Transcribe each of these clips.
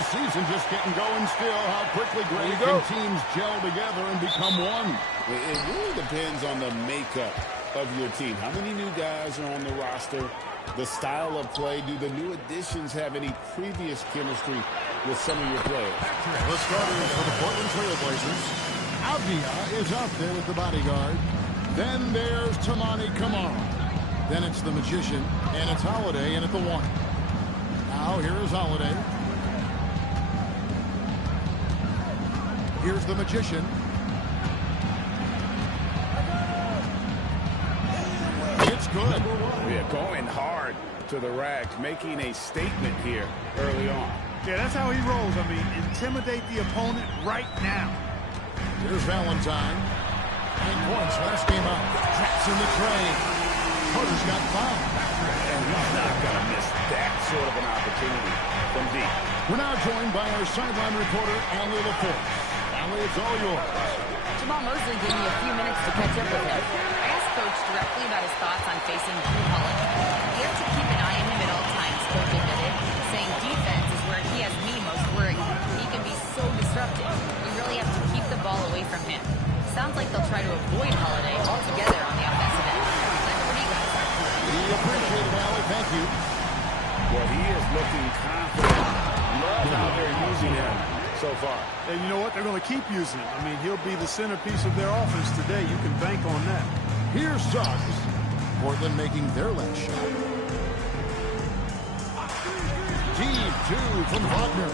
This season just getting going still. How quickly, Greg, can teams gel together and become one? It really depends on the makeup of your team. How many new guys are on the roster? The style of play. Do the new additions have any previous chemistry with some of your players? The starters for the Portland Trailblazers. Avdia is out there with the bodyguard. Then there's Toumani Camara. Then it's the Magician, and it's Holiday in at the 1. Now here is Holiday. Here's the Magician. It's good. Yeah, going hard to the rack, making a statement here early on. Yeah, that's how he rolls. I mean, intimidate the opponent right now. Here's Valentine. 9 points last game out. Traps in the tray. Carter's got fouled. And he's not going to miss that sort of an opportunity from deep. We're now joined by our sideline reporter, Allie LaForce. Allie, it's all yours. Jamal Mosley gave me a few minutes to catch up with him. I asked Coach directly about his thoughts on facing Drew Holiday. You have to keep an eye on him at all times, Coach admitted, saying defense is where he has me most worried. He can be so disruptive. We really have to keep the ball away from him. Sounds like they'll try to avoid Holiday altogether on the offensive end. What do you guys think? We appreciate it, Allie. Thank you. Well, he is looking confident. Love how they're using him so far. And you know what? They're going to keep using him. I mean, he'll be the centerpiece of their offense today. You can bank on that. Here's Suggs. Portland making their last shot. Deep 2 from Wagner.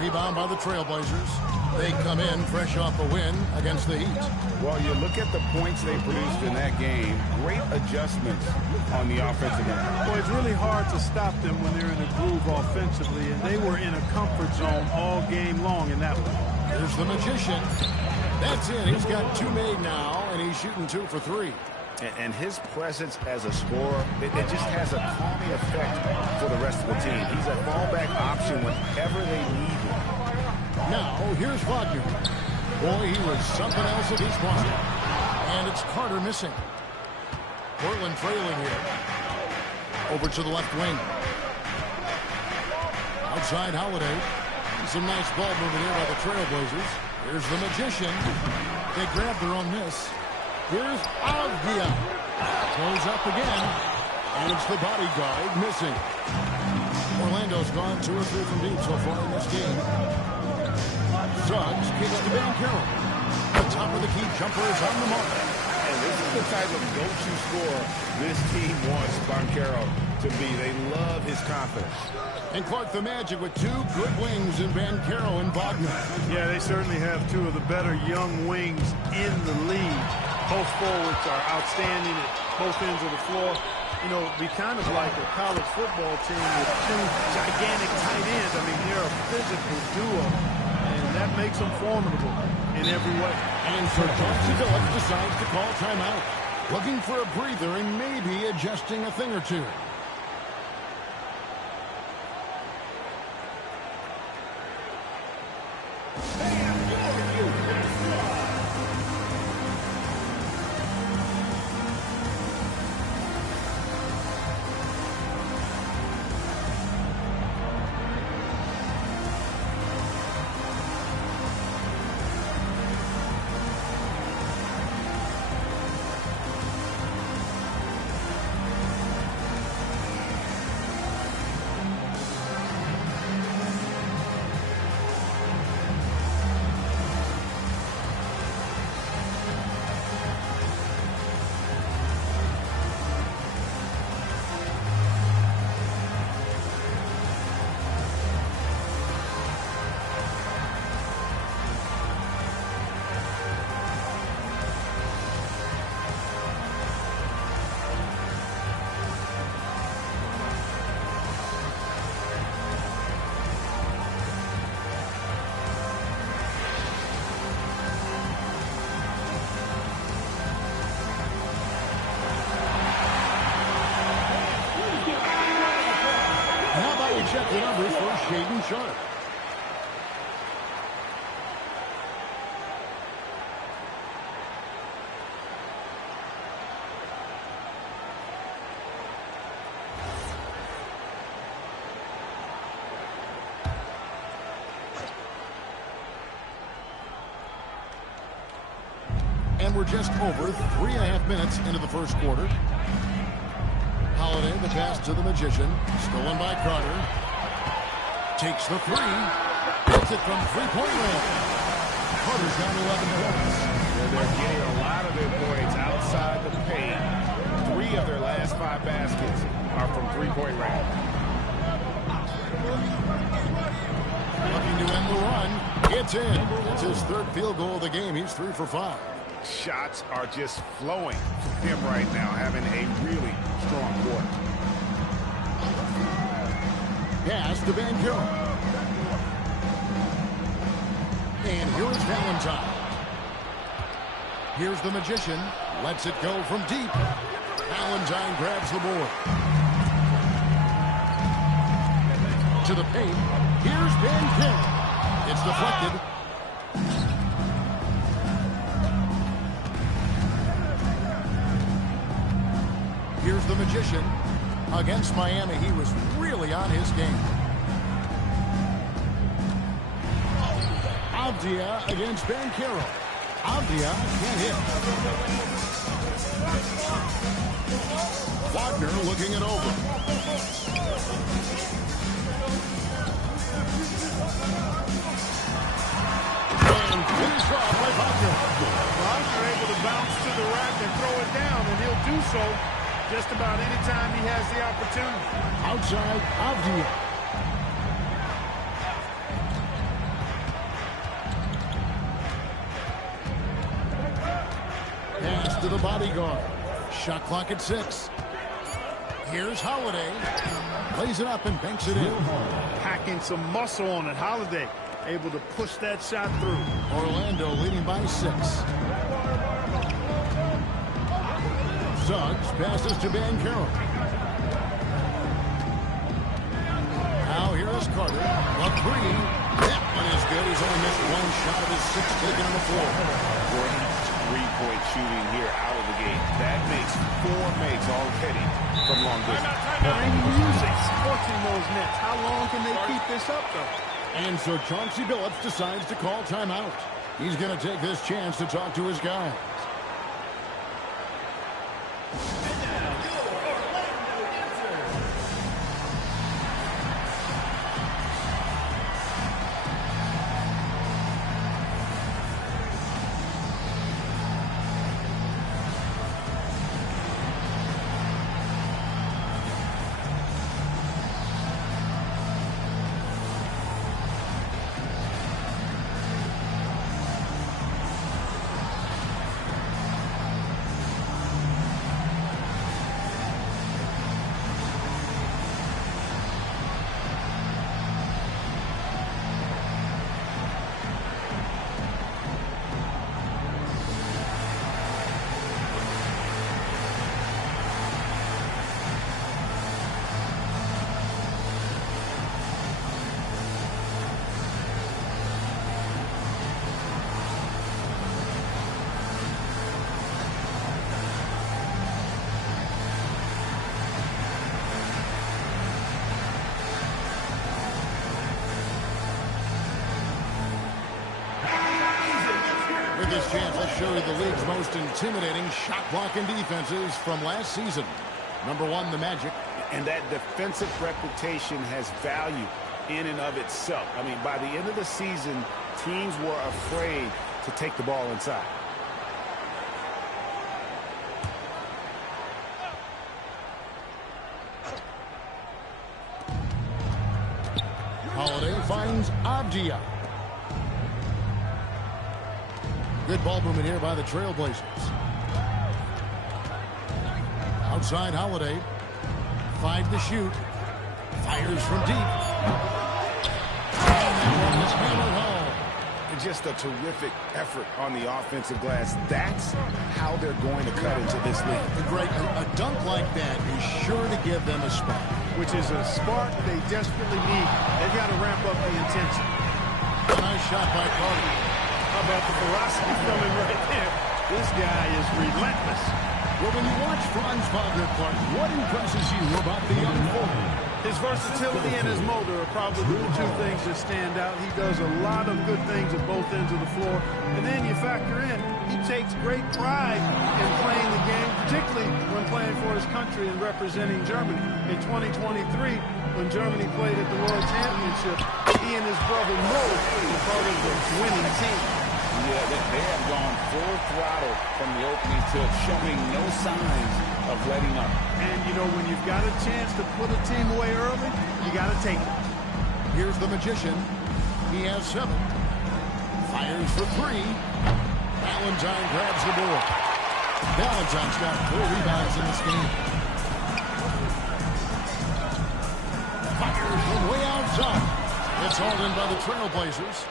Rebound by the Trailblazers. They come in fresh off a win against the Heat. Well, you look at the points they produced in that game. Great adjustments on the offensive end. Well, it's really hard to stop them when they're in a groove offensively, and they were in a comfort zone all game long in that one. Here's the Magician. That's it. He's got 2 made now, and he's shooting 2 for 3. And his presence as a scorer, it just has a calming effect for the rest of the team. He's a fallback option whenever they need him. Now, here's Wagner. Boy, he was something else at his point. And it's Carter missing. Portland trailing here. Over to the left wing. Outside Holiday. Some nice ball movement here by the Trailblazers. Here's the Magician. They grab their own miss. Here's Avdia. Goes up again. And it's the bodyguard missing. Orlando's gone 2 or 3 from deep so far in this game. Suggs kicks to Banchero. The top of the key jumper is on the mark. And this is the type of go-to scorer this team wants Banchero to be. They love his confidence. And Clark, the Magic with 2 good wings in Banchero and Wagner. Yeah, they certainly have 2 of the better young wings in the league. Both forwards are outstanding at both ends of the floor. You know, it'd be kind of like a college football team with 2 gigantic tight ends. I mean, they're a physical duo, and that makes them formidable in every way. And so Chauncey Billups decides to call timeout, looking for a breather and maybe adjusting a thing or 2. Check the numbers for Shaedon Sharpe. And we're just over 3.5 minutes into the first quarter. Holiday, the pass to the Magician. Stolen by Carter. Takes the three. Hits it from three-point range. Carter's down 11 points. They're getting a lot of their points outside the paint. 3 of their last 5 baskets are from three-point range. Looking to end the run. It's in. It's his 3rd field goal of the game. He's 3 for 5. Shots are just flowing from him right now, having a really strong quarter. Pass to Van Kuren. And here is Valentine. Here's the Magician. Lets it go from deep. Valentine grabs the board. To the paint. Here's Van Kuren. It's deflected. Here's the Magician. Against Miami, he was really on his game. Avdia against Banchero. Avdia can't hit. Wagner looking it over. And finished off by Wagner. Wagner able to bounce to the rack and throw it down, and he'll do so just about any time he has the opportunity. Outside Avdia. Pass to the bodyguard. Shot clock at 6. Here's Holiday. Lays it up and banks it in. Packing some muscle on it. Holiday able to push that shot through. Orlando leading by 6. Suggs passes to Banchero. Now here is Carter. A 3. That one is good. He's only missed 1 shot of his 6 taken on the floor. Great three-point shooting here out of the gate. That makes 4 makes already from long distance. Music scorching those nets. How long can they keep this up, though? And so Chauncey Billups decides to call timeout. He's going to take this chance to talk to his guys. This chance, let's show you the league's most intimidating shot blocking defenses from last season. Number 1, the Magic. And that defensive reputation has value in and of itself. I mean, by the end of the season, teams were afraid to take the ball inside. Holiday finds Avdia. Good ball movement here by the Trailblazers. Outside Holiday. 5 to shoot. Fires from deep. And that one is hammered home. Just a terrific effort on the offensive glass. That's how they're going to cut into this league. Great. A dunk like that is sure to give them a spark. Which is a spark they desperately need. They've got to ramp up the intensity. A nice shot by Carter. How about the velocity coming right there? This guy is relentless. Well, when you watch Franz Wagner, Clark, what impresses you about the young forward? His versatility and his motor are probably the two things that stand out. He does a lot of good things at both ends of the floor. And then you factor in, he takes great pride in playing the game, particularly when playing for his country and representing Germany. In 2023, when Germany played at the World Championship, he and his brother Mo were part of the winning team. Yeah, they have gone full throttle from the opening tip, showing no signs of letting up. And, you know, when you've got a chance to put a team away early, you got to take it. Here's the Magician. He has 7. Fires for 3. Valentine grabs the board. Valentine's got 4 rebounds in this game. Fires from way outside. It's hauled in by the Trailblazers.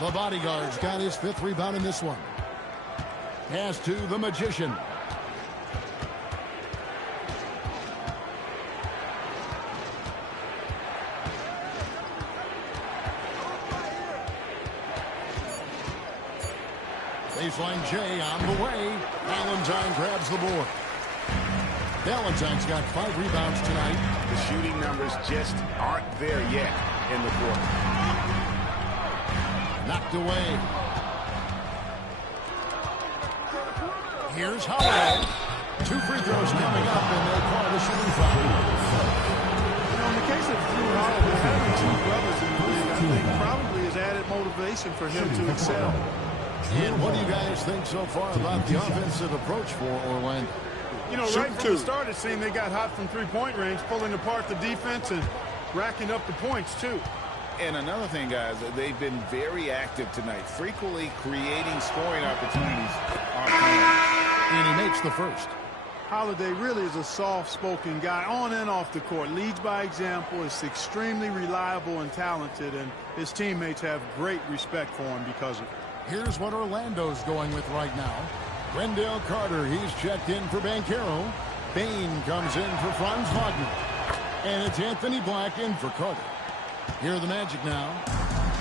The Bodyguard's got his 5th rebound in this one. Pass to the Magician. Baseline J on the way. Valentine grabs the board. Valentine's got 5 rebounds tonight. The shooting numbers just aren't there yet in the quarter. Knocked away. Here's Holiday. 2 free throws coming up, and they'll call the shooting foul. You know, in the case of Drew Holiday, having 2 brothers in the league, I think probably has added motivation for him to excel. And what do you guys think so far about the offensive approach for Orlando? You know, right from the start, it seemed they got hot from three-point range, pulling apart the defense and racking up the points, too. And another thing, guys, they've been very active tonight, frequently creating scoring opportunities on time. And he makes the first. Holiday really is a soft-spoken guy on and off the court. Leads by example, is extremely reliable and talented, and his teammates have great respect for him because of it. Here's what Orlando's going with right now. Wendell Carter, he's checked in for Banchero. Bain comes in for Franz Wagner. And it's Anthony Black in for Carter. Here are the Magic now.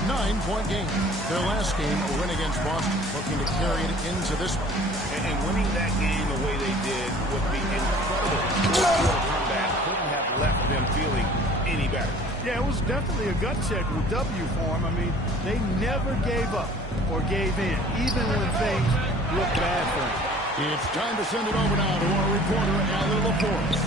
9-point game. Their last game, a win against Boston, looking to carry it into this one. And winning that game the way they did with the incredible comeback couldn't have left them feeling any better. Yeah, it was definitely a gut check with W for them. I mean, they never gave up or gave in, even when things looked bad for them. It's time to send it over now to our reporter, Allie LaForce.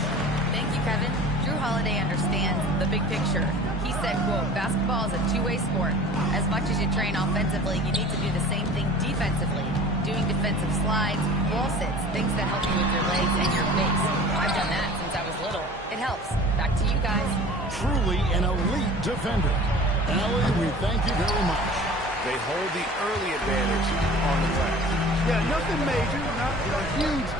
Thank you, Kevin. Drew Holiday understands the big picture. He said, quote, basketball is a two-way sport. As much as you train offensively, you need to do the same thing defensively. Doing defensive slides, wall sits, things that help you with your legs and your face. I've done that since I was little. It helps. Back to you guys. Truly an elite defender. Allie, we thank you very much. They hold the early advantage on the glass. Yeah, nothing major, not a huge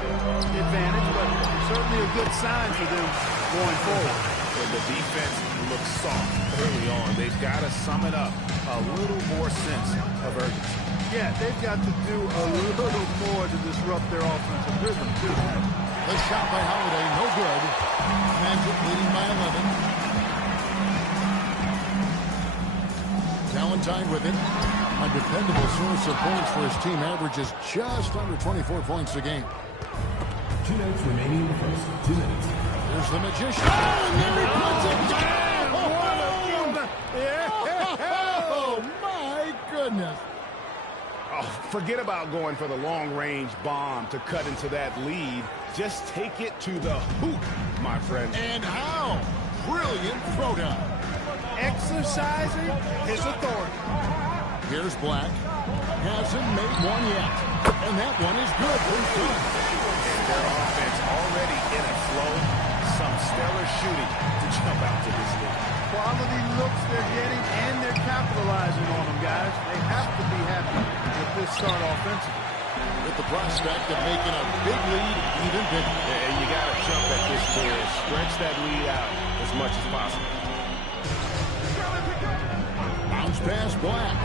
advantage, but certainly a good sign for them going forward. And the defense looks soft early on. They've got to sum it up a little more sense of urgency. Yeah, they've got to do a little more to disrupt their offensive rhythm, too. The shot by Holiday, no good. Magic leading by 11. Valentine with it. A dependable source of points for his team, averages just under 24 points a game. 2 minutes remaining in the first. 2 minutes. There's the Magician. Oh, and then he puts it down! Oh, my goodness. Oh, forget about going for the long-range bomb to cut into that lead. Just take it to the hoop, my friend. And how? Brilliant throwdown. Exercising his authority. Here's Black. Hasn't made one yet. And that one is good. And their offense already in a flow. Some stellar shooting to jump out to this league. Quality looks they're getting, and they're capitalizing on them, guys. They have to be happy with this start offensively. With the prospect of making a big lead even bigger. And you got to jump at this player. Stretch that lead out as much as possible. Bounce pass, Black.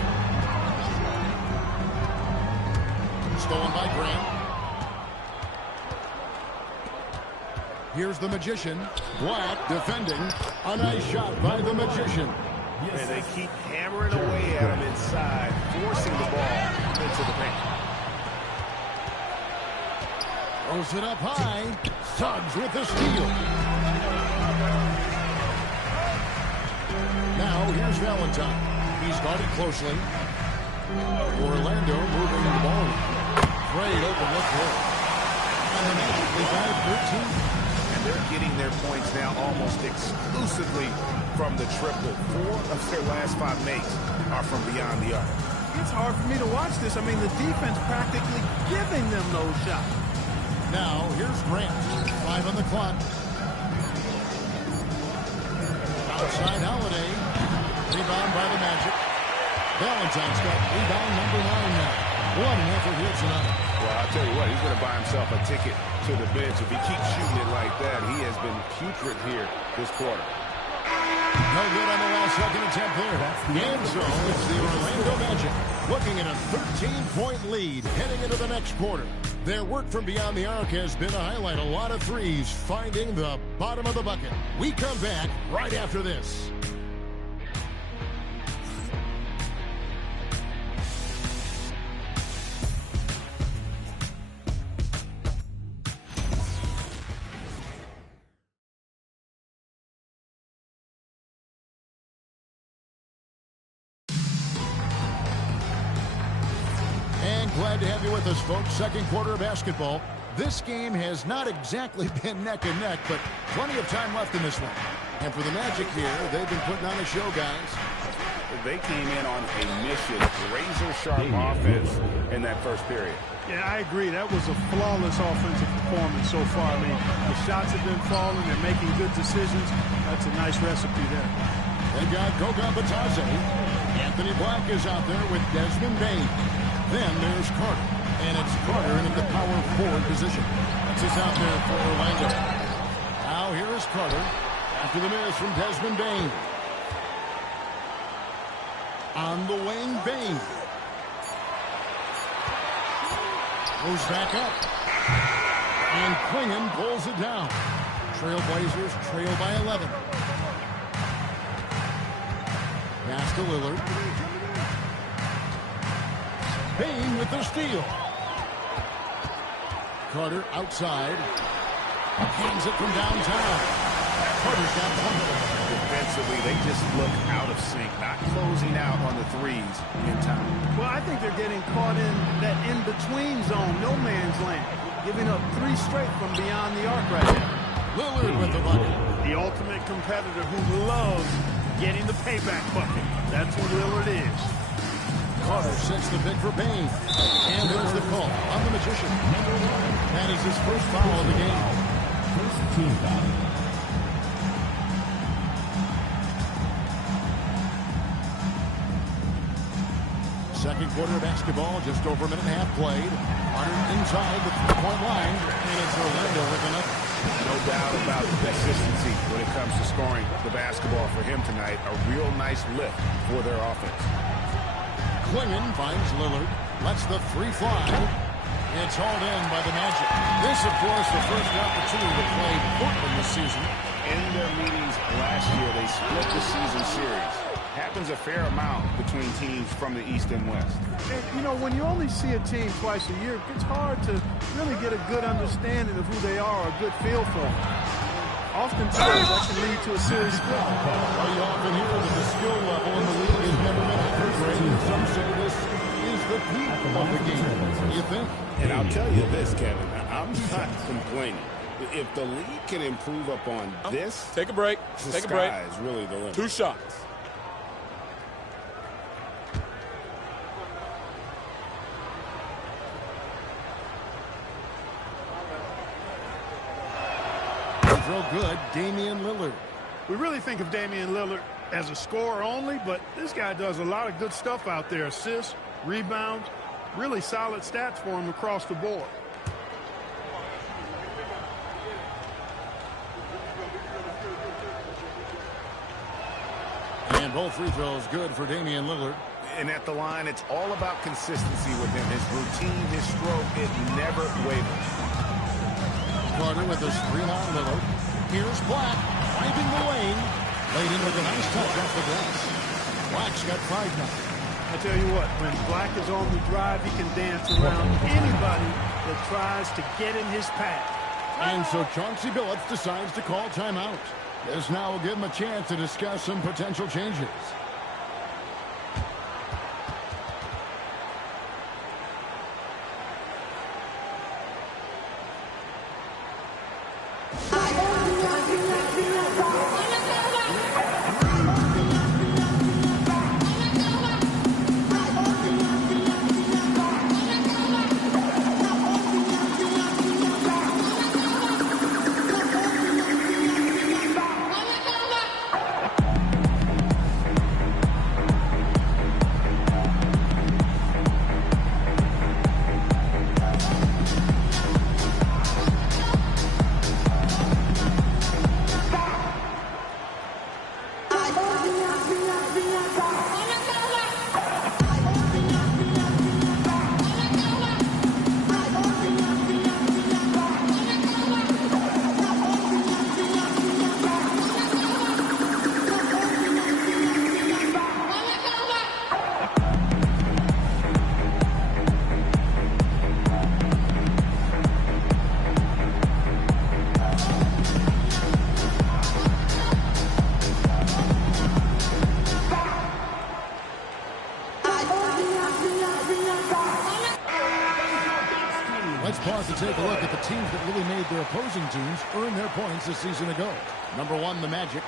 Stolen by Grant. Here's the Magician. Black defending. A nice shot by the Magician. And they keep hammering away at him inside, forcing the ball into the paint. Throws it up high. Suggs with the steal. here's Valentine. He's guarded closely. Orlando moving the ball. Great open look there. And the Magic lead by 13. And they're getting their points now almost exclusively from the triple. 4 of their last 5 makes are from beyond the arc. It's hard for me to watch this. I mean, the defense practically giving them those shots. Now, here's Grant. 5 on the clock. Outside Holiday. Rebound by the Magic. Valentine's got rebound number 9 now. What an effort here tonight. Well, I'll tell you what, he's going to buy himself a ticket to the bench. If he keeps shooting it like that, he has been putrid here this quarter. No good on the last second attempt there. And so it's the Orlando Magic looking at a 13-point lead heading into the next quarter. Their work from beyond the arc has been a highlight. A lot of threes finding the bottom of the bucket. We come back right after this. Glad to have you with us, folks. Second quarter of basketball. This game has not exactly been neck and neck, but plenty of time left in this one. And for the Magic here, they've been putting on a show, guys. They came in on a mission, razor-sharp offense in that first period. Yeah, I agree. That was a flawless offensive performance so far. I mean, the shots have been falling. They're making good decisions. That's a nice recipe there. They got Goga Batadze. Anthony Black is out there with Desmond Bane. Then there's Carter, and it's Carter in the power forward position. This is out there for Orlando. Now here is Carter after the miss from Desmond Bane. On the wing, Bane. Goes back up. And Klingon pulls it down. Trailblazers trail by 11. Pass to Lillard. Bane with the steal. Carter outside. Hands it from downtown. Carter's got the one. Defensively, they just look out of sync, not closing out on the threes in time. Well, I think they're getting caught in that in-between zone, no man's land, giving up 3 straight from beyond the arc right now. Lillard with the bucket. The ultimate competitor who loves getting the payback bucket. That's who Lillard is. Carter sets the pick for Bane. And there's the call on the Magician. That is his first foul of the game. First team foul. Second quarter of basketball, just over a minute and a half played. Carter inside the 3-point line. And it's Orlando with another. No doubt about the consistency when it comes to scoring the basketball for him tonight. A real nice lift for their offense. Klingon finds Lillard, lets the 3 fly. It's hauled in by the Magic. This, of course, the first opportunity to play Portland this season. In their meetings last year, they split the season series. Happens a fair amount between teams from the East and West. And, you know, when you only see a team twice a year, it's hard to really get a good understanding of who they are, a good feel for them. Oftentimes, that can lead to a series split. Well, you often hear that the skill level in the league has never been upper grade. Some say this is the peak of the game. You think? And I'll tell you this, Kevin, I'm not complaining. If the league can improve upon this, take a break. The sky is really the limit. 2 shots. Real good, Damian Lillard. We really think of Damian Lillard as a scorer only, but this guy does a lot of good stuff out there. Assists, rebounds, really solid stats for him across the board. And both free throws good for Damian Lillard. And at the line, it's all about consistency with him. His routine, his stroke, it never wavers. Carter with his 3-line Lillard. Here's Black, finding the lane. Laid in with a nice touch off the glass. Black's got 5 now. I tell you what, when Black is on the drive, he can dance around anybody that tries to get in his path. And so Chauncey Billups decides to call timeout. This now will give them a chance to discuss some potential changes. Let's pause to take a look at the teams that really made their opposing teams earn their points a season ago. Number one, the Magic.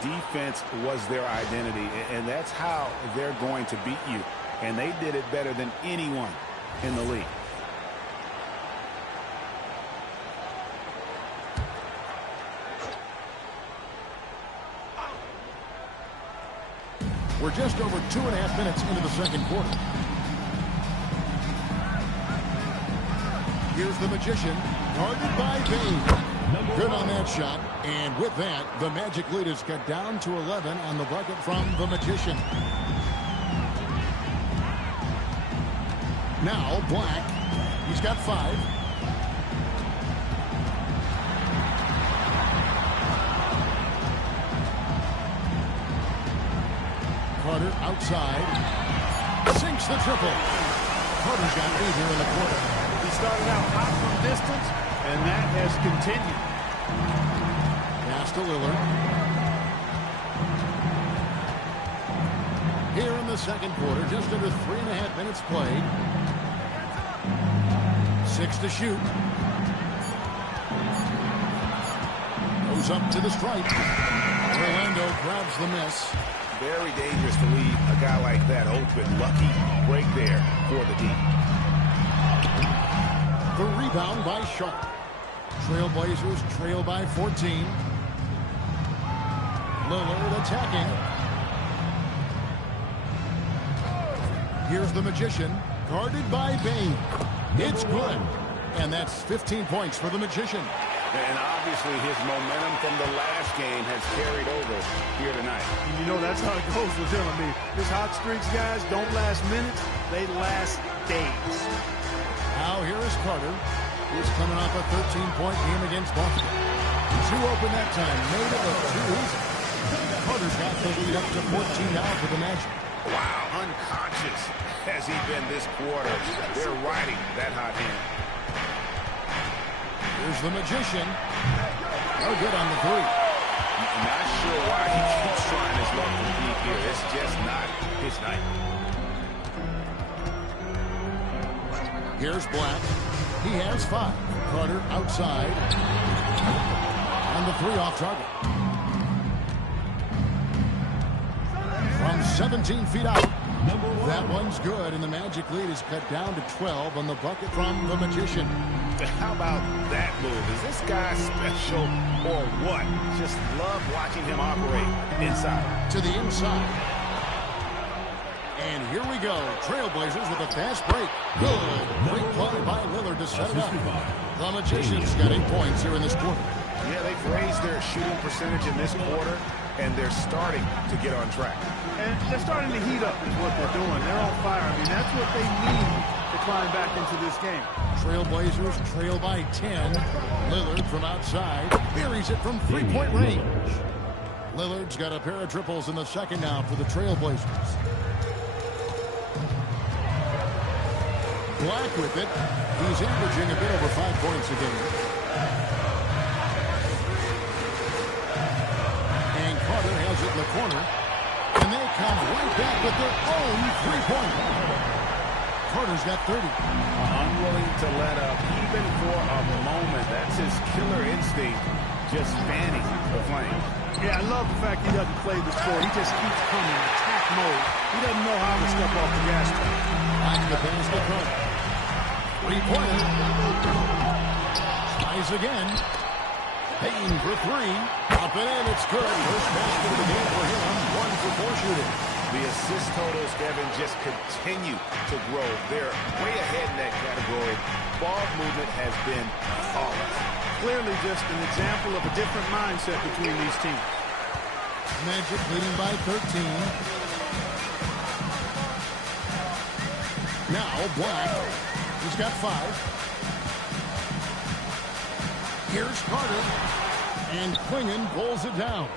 Defense was their identity, and that's how they're going to beat you. And they did it better than anyone in the league. We're just over 2.5 minutes into the second quarter. Here's the Magician, guarded by Bane. Good on that shot. And with that, the Magic lead is cut down to 11 on the bucket from the Magician. Now, Black. He's got 5. Carter outside. Sinks the triple. Carter's got 8 here in the quarter. He started out hot from distance, and that has continued. Pass to Lillard. Here in the second quarter, just under 3.5 minutes played. 6 to shoot. Goes up to the stripe. Orlando grabs the miss. Very dangerous to leave a guy like that open. Lucky break there for the D. The rebound by Sharp. Trailblazers trail by 14. Lillard attacking. Here's the Magician, guarded by Bane. It's good. And that's 15 points for the Magician. And obviously his momentum from the last game has carried over here tonight. And you know that's how it goes with him. I mean, his hot streaks, guys, don't last minutes. They last days. Now here is Carter, who's coming off a 13-point game against Boston. 2 open that time, made it look too easy. Carter's got the lead up to 14 now for the Magic. Wow, unconscious has he been this quarter. They're riding that hot hand. Here's the Magician. No good on the 3. Not sure why he keeps trying his luck from deep here. It's just not his night. Here's Black. He has 5. Carter outside. And the 3 off target. From 17 feet out. That one's good, and the Magic lead is cut down to 12 on the bucket from the Magician. How about that move? Is this guy special or what? Just love watching him operate inside. To the inside. And here we go. Trailblazers with a fast break. Good. Great play by Lillard to set it up. The Magician's got 8 points here in this quarter. Yeah, they've raised their shooting percentage in this quarter, and they're starting to get on track. And they're starting to heat up is what they're doing. They're on fire. I mean, that's what they need to climb back into this game. Trailblazers trail by 10. Lillard from outside buries it from 3-point range. Lillard's got a pair of triples in the second now for the Trailblazers. Black with it. He's averaging a bit over 5 points a game. throws it in the corner. And they come right back with their own three-pointer. Carter's got 30. Unwilling to let up even for a moment. That's his killer instinct, just fanning the flame. Yeah, I love the fact he doesn't play the sport. He just keeps coming, attack mode. He doesn't know how to step off the gas tank. Back to pass to Carter. Three-pointer. Tries again. Payne for three. Up and in, it's good. First basket of the game for him. 1 for 4 shooting. The assist totals, Kevin, just continue to grow. They're way ahead in that category. Ball movement has been flawless. Clearly just an example of a different mindset between these teams. Magic leading by 13. Now Black. He's got 5. Here's Carter. And Clingan pulls it down.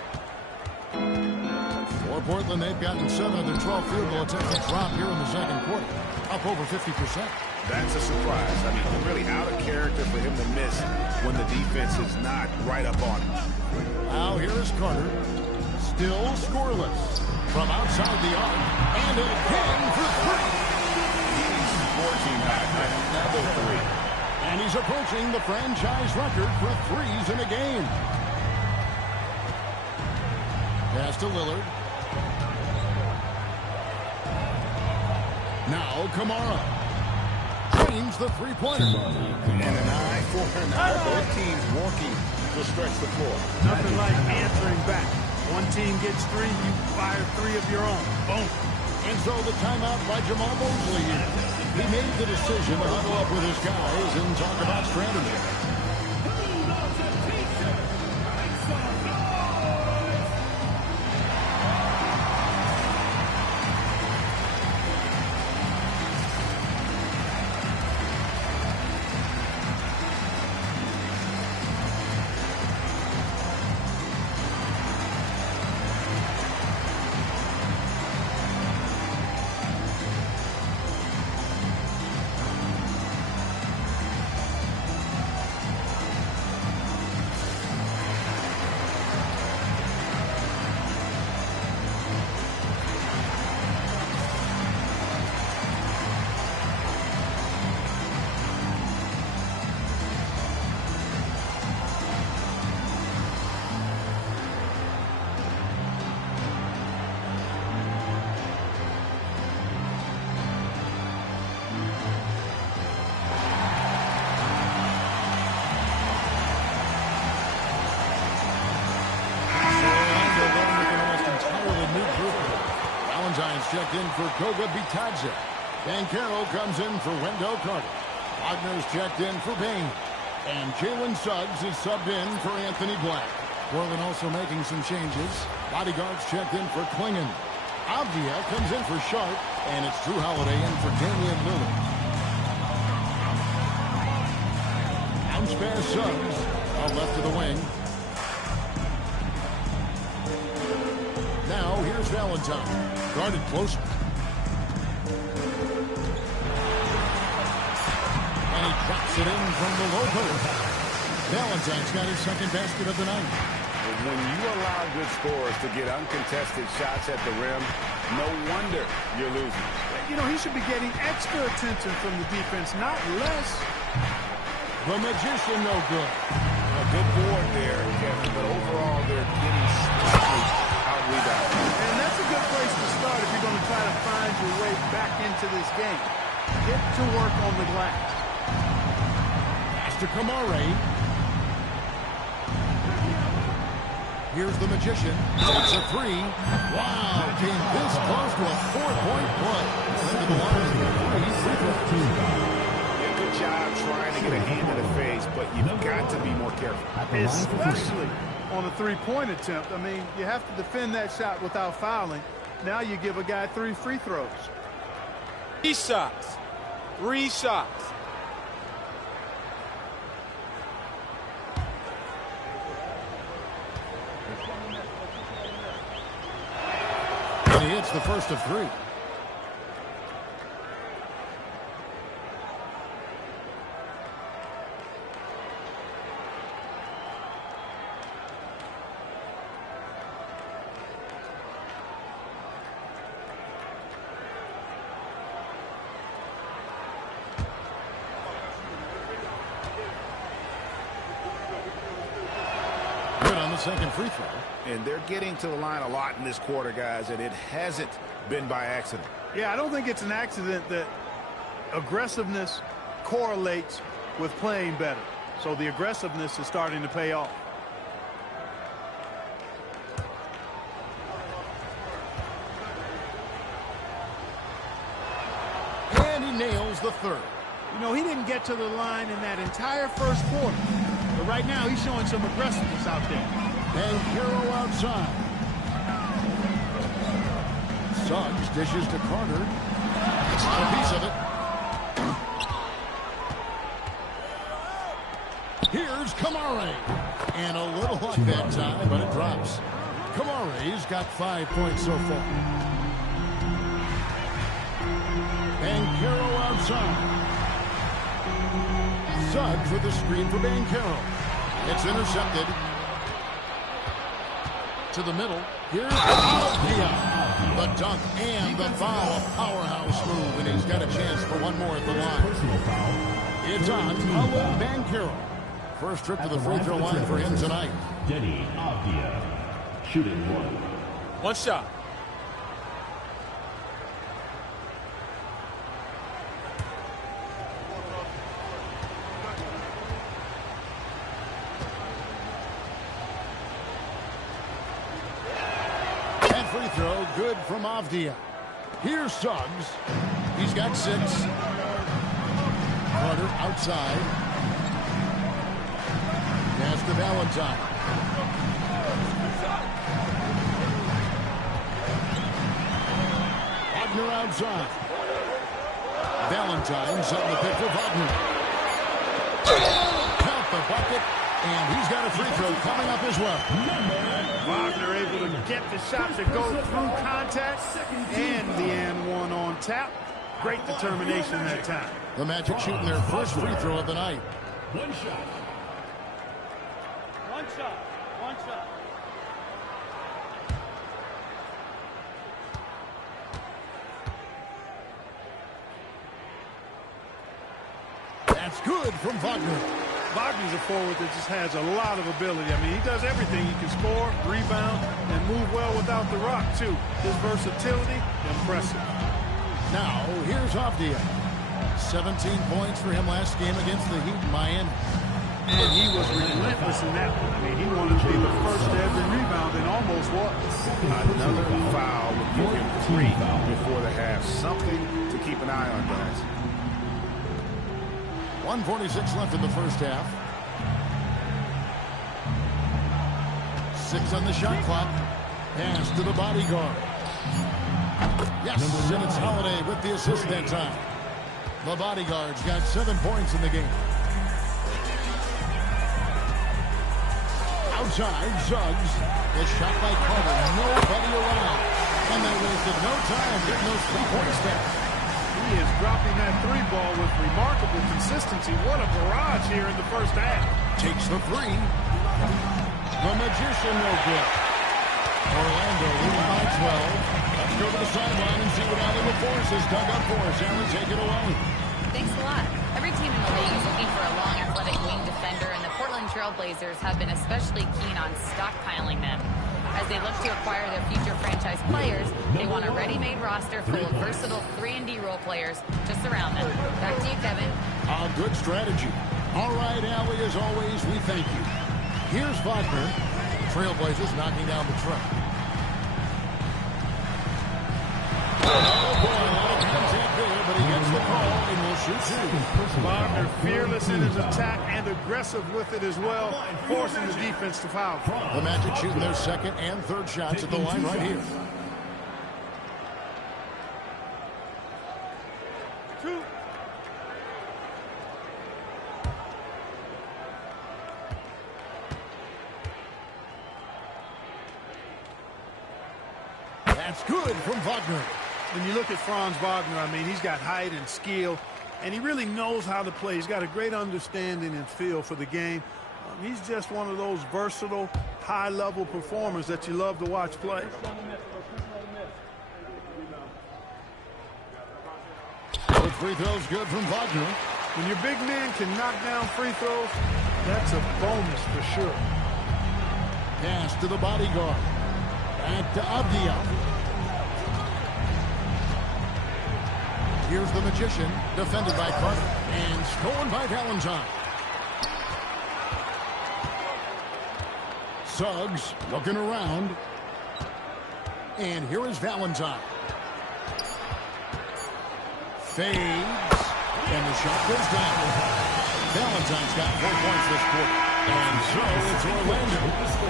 For Portland, they've gotten 7 of their 12 field goal attempts to drop here in the second quarter. Up over 50%. That's a surprise. I mean, really out of character for him to miss when the defense is not right up on him. Now here is Carter. Still scoreless. From outside the arc. And again for 3. He's 14 high. Another 3. And he's approaching the franchise record for threes in a game. Pass to Lillard. Now Kamara. Drains the three-pointer. And an eye for an eye. Both teams working to stretch the floor. Nothing like answering back. One team gets 3, you fire 3 of your own. Boom. And so the timeout by Jamal Mosley here. He made the decision to huddle up with his guys and talk about strategy. Checked in for Goga Bitadze. Banchero comes in for Wendell Carter. Wagner's checked in for Payne. And Jalen Suggs is subbed in for Anthony Black. Portland also making some changes. Bodyguards checked in for Clingan. Avdia comes in for Sharp. And it's Drew Holiday in for Damian Lillard. Bounce pass Suggs. Out left to the wing. Now here's Valentine. Guarded closer. And he drops it in from the low post. Valentine's got his second basket of the night. When you allow good scorers to get uncontested shots at the rim, no wonder you're losing. You know, he should be getting extra attention from the defense, not less. The Magician, no good. A good board there, Kevin, but overall they're getting slightly out-rebounded. And that's a good place to start if you're going to try to find your way back into this game. Get to work on the glass. Pass to Kamare. Here's the Magician. Takes a 3. Wow, came this close to a 4-point play. Into the line for 3. Yeah, good job trying to get a hand in the face, but you've got to be more careful. Especially on a three-point attempt. I mean, you have to defend that shot without fouling. Now you give a guy 3 free throws. 3 shots. 3 shots. And he hits the first of 3. second free throw. And they're getting to the line a lot in this quarter, guys, and it hasn't been by accident. Yeah, I don't think it's an accident that aggressiveness correlates with playing better. So the aggressiveness is starting to pay off. And he nails the third. You know, he didn't get to the line in that entire first quarter. But right now, he's showing some aggressiveness out there. And Hero outside. Suggs dishes to Carter. It's not a piece of it. Here's Kamari. And a little luck that time, but it drops. Kamari's got 5 points so far. And Hero outside. Suggs with the screen for Banchero. It's intercepted. To the middle. Here's Avdia. The dunk and the foul. A powerhouse move, and he's got a chance for one more at the line. It's on Paolo Banchero. First trip to the free throw line for him tonight. Deni Avdia, shooting one. One shot. Free throw, good from Avdia. Here's Suggs. He's got 6. Carter outside. Pass to Valentine. Wagner outside. Valentine setting the pick for Wagner. Count the bucket, and he's got a free throw coming up as well. Wagner able to get the shot to go through contact and the and one on tap. Great determination that time. The Magic shooting their first free throw of the night. One shot. One shot. One shot. That's good from Wagner. Wagner's a forward that just has a lot of ability. I mean, he does everything. He can score, rebound, and move well without the rock, too. His versatility, impressive. Now, here's Avdia. 17 points for him last game against the Heat in Miami. And he was relentless in that one. I mean, he wanted to be the first to every rebound and almost was. Another foul would give him 3 before the half. Something to keep an eye on, guys. 1:46 left in the first half. 6 on the shot clock. Pass to the bodyguard. Yes, and it's Holiday with the assist that time. The bodyguard's got 7 points in the game. Outside, Suggs. The shot by Carter. Nobody around. And they wasted no time getting those 3 points back. He is dropping that 3 ball with remarkable consistency. What a barrage here in the first half. Takes the 3. The Magician no good. Orlando leading by 12. Let's go to the sideline and see what Allie LaForce has dug up for us. Allie, take it away. Thanks a lot. Every team in the league is looking for a long, athletic wing defender, and the Portland Trail Blazers have been especially keen on stockpiling them. As they look to acquire their future franchise players, they want a ready-made roster full of versatile 3-and-D role players to surround them. Back to you, Kevin. A good strategy. All right, Allie, as always, we thank you. Here's Wagner. Trailblazers knocking down the truck. Oh, boy, a lot of contact there, but he gets the call and will shoot 2. Wagner fearless in his attack and aggressive with it as well, forcing the defense to foul. The Magic shooting their second and third shots at the line right here. 2. That's good from Wagner. When you look at Franz Wagner, I mean, he's got height and skill, and he really knows how to play. He's got a great understanding and feel for the game. He's just one of those versatile, high-level performers that you love to watch play. Both free throws good from Wagner. When your big man can knock down free throws, that's a bonus for sure. Pass to the bodyguard. Back to Avdia. Here's the Magician, defended by Carter, and stolen by Valentine. Suggs looking around. And here is Valentine. Fades. And the shot goes down. Valentine's got 4 points this quarter. And so it's Orlando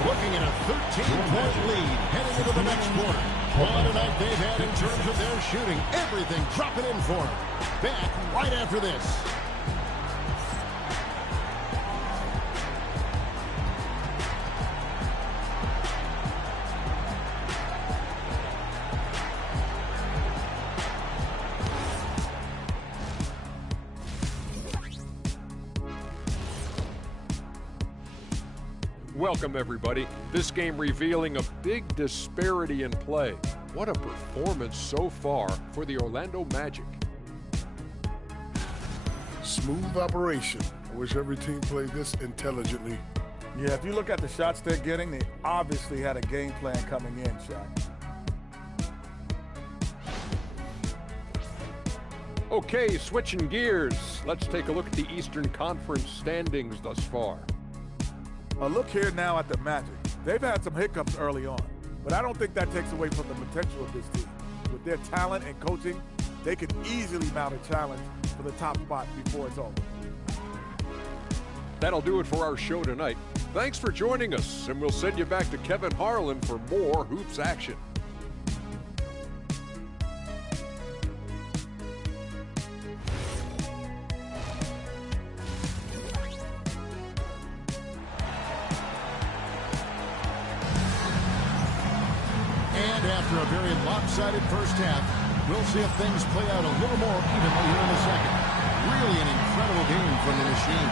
looking at a 13-point lead heading into the next quarter. What a night they've had in terms of their shooting. Everything dropping in for them. Back right after this. Welcome, everybody. This game revealing a big disparity in play. What a performance so far for the Orlando Magic. Smooth operation. I wish every team played this intelligently. Yeah, if you look at the shots they're getting, they obviously had a game plan coming in, Shaq. Okay, switching gears. Let's take a look at the Eastern Conference standings thus far. A look here now at the Magic. They've had some hiccups early on, but I don't think that takes away from the potential of this team. With their talent and coaching, they could easily mount a challenge for the top spot before it's over. That'll do it for our show tonight. Thanks for joining us, and we'll send you back to Kevin Harlan for more hoops action. After a very lopsided first half, we'll see if things play out a little more evenly here in the second. Really an incredible game from the machine.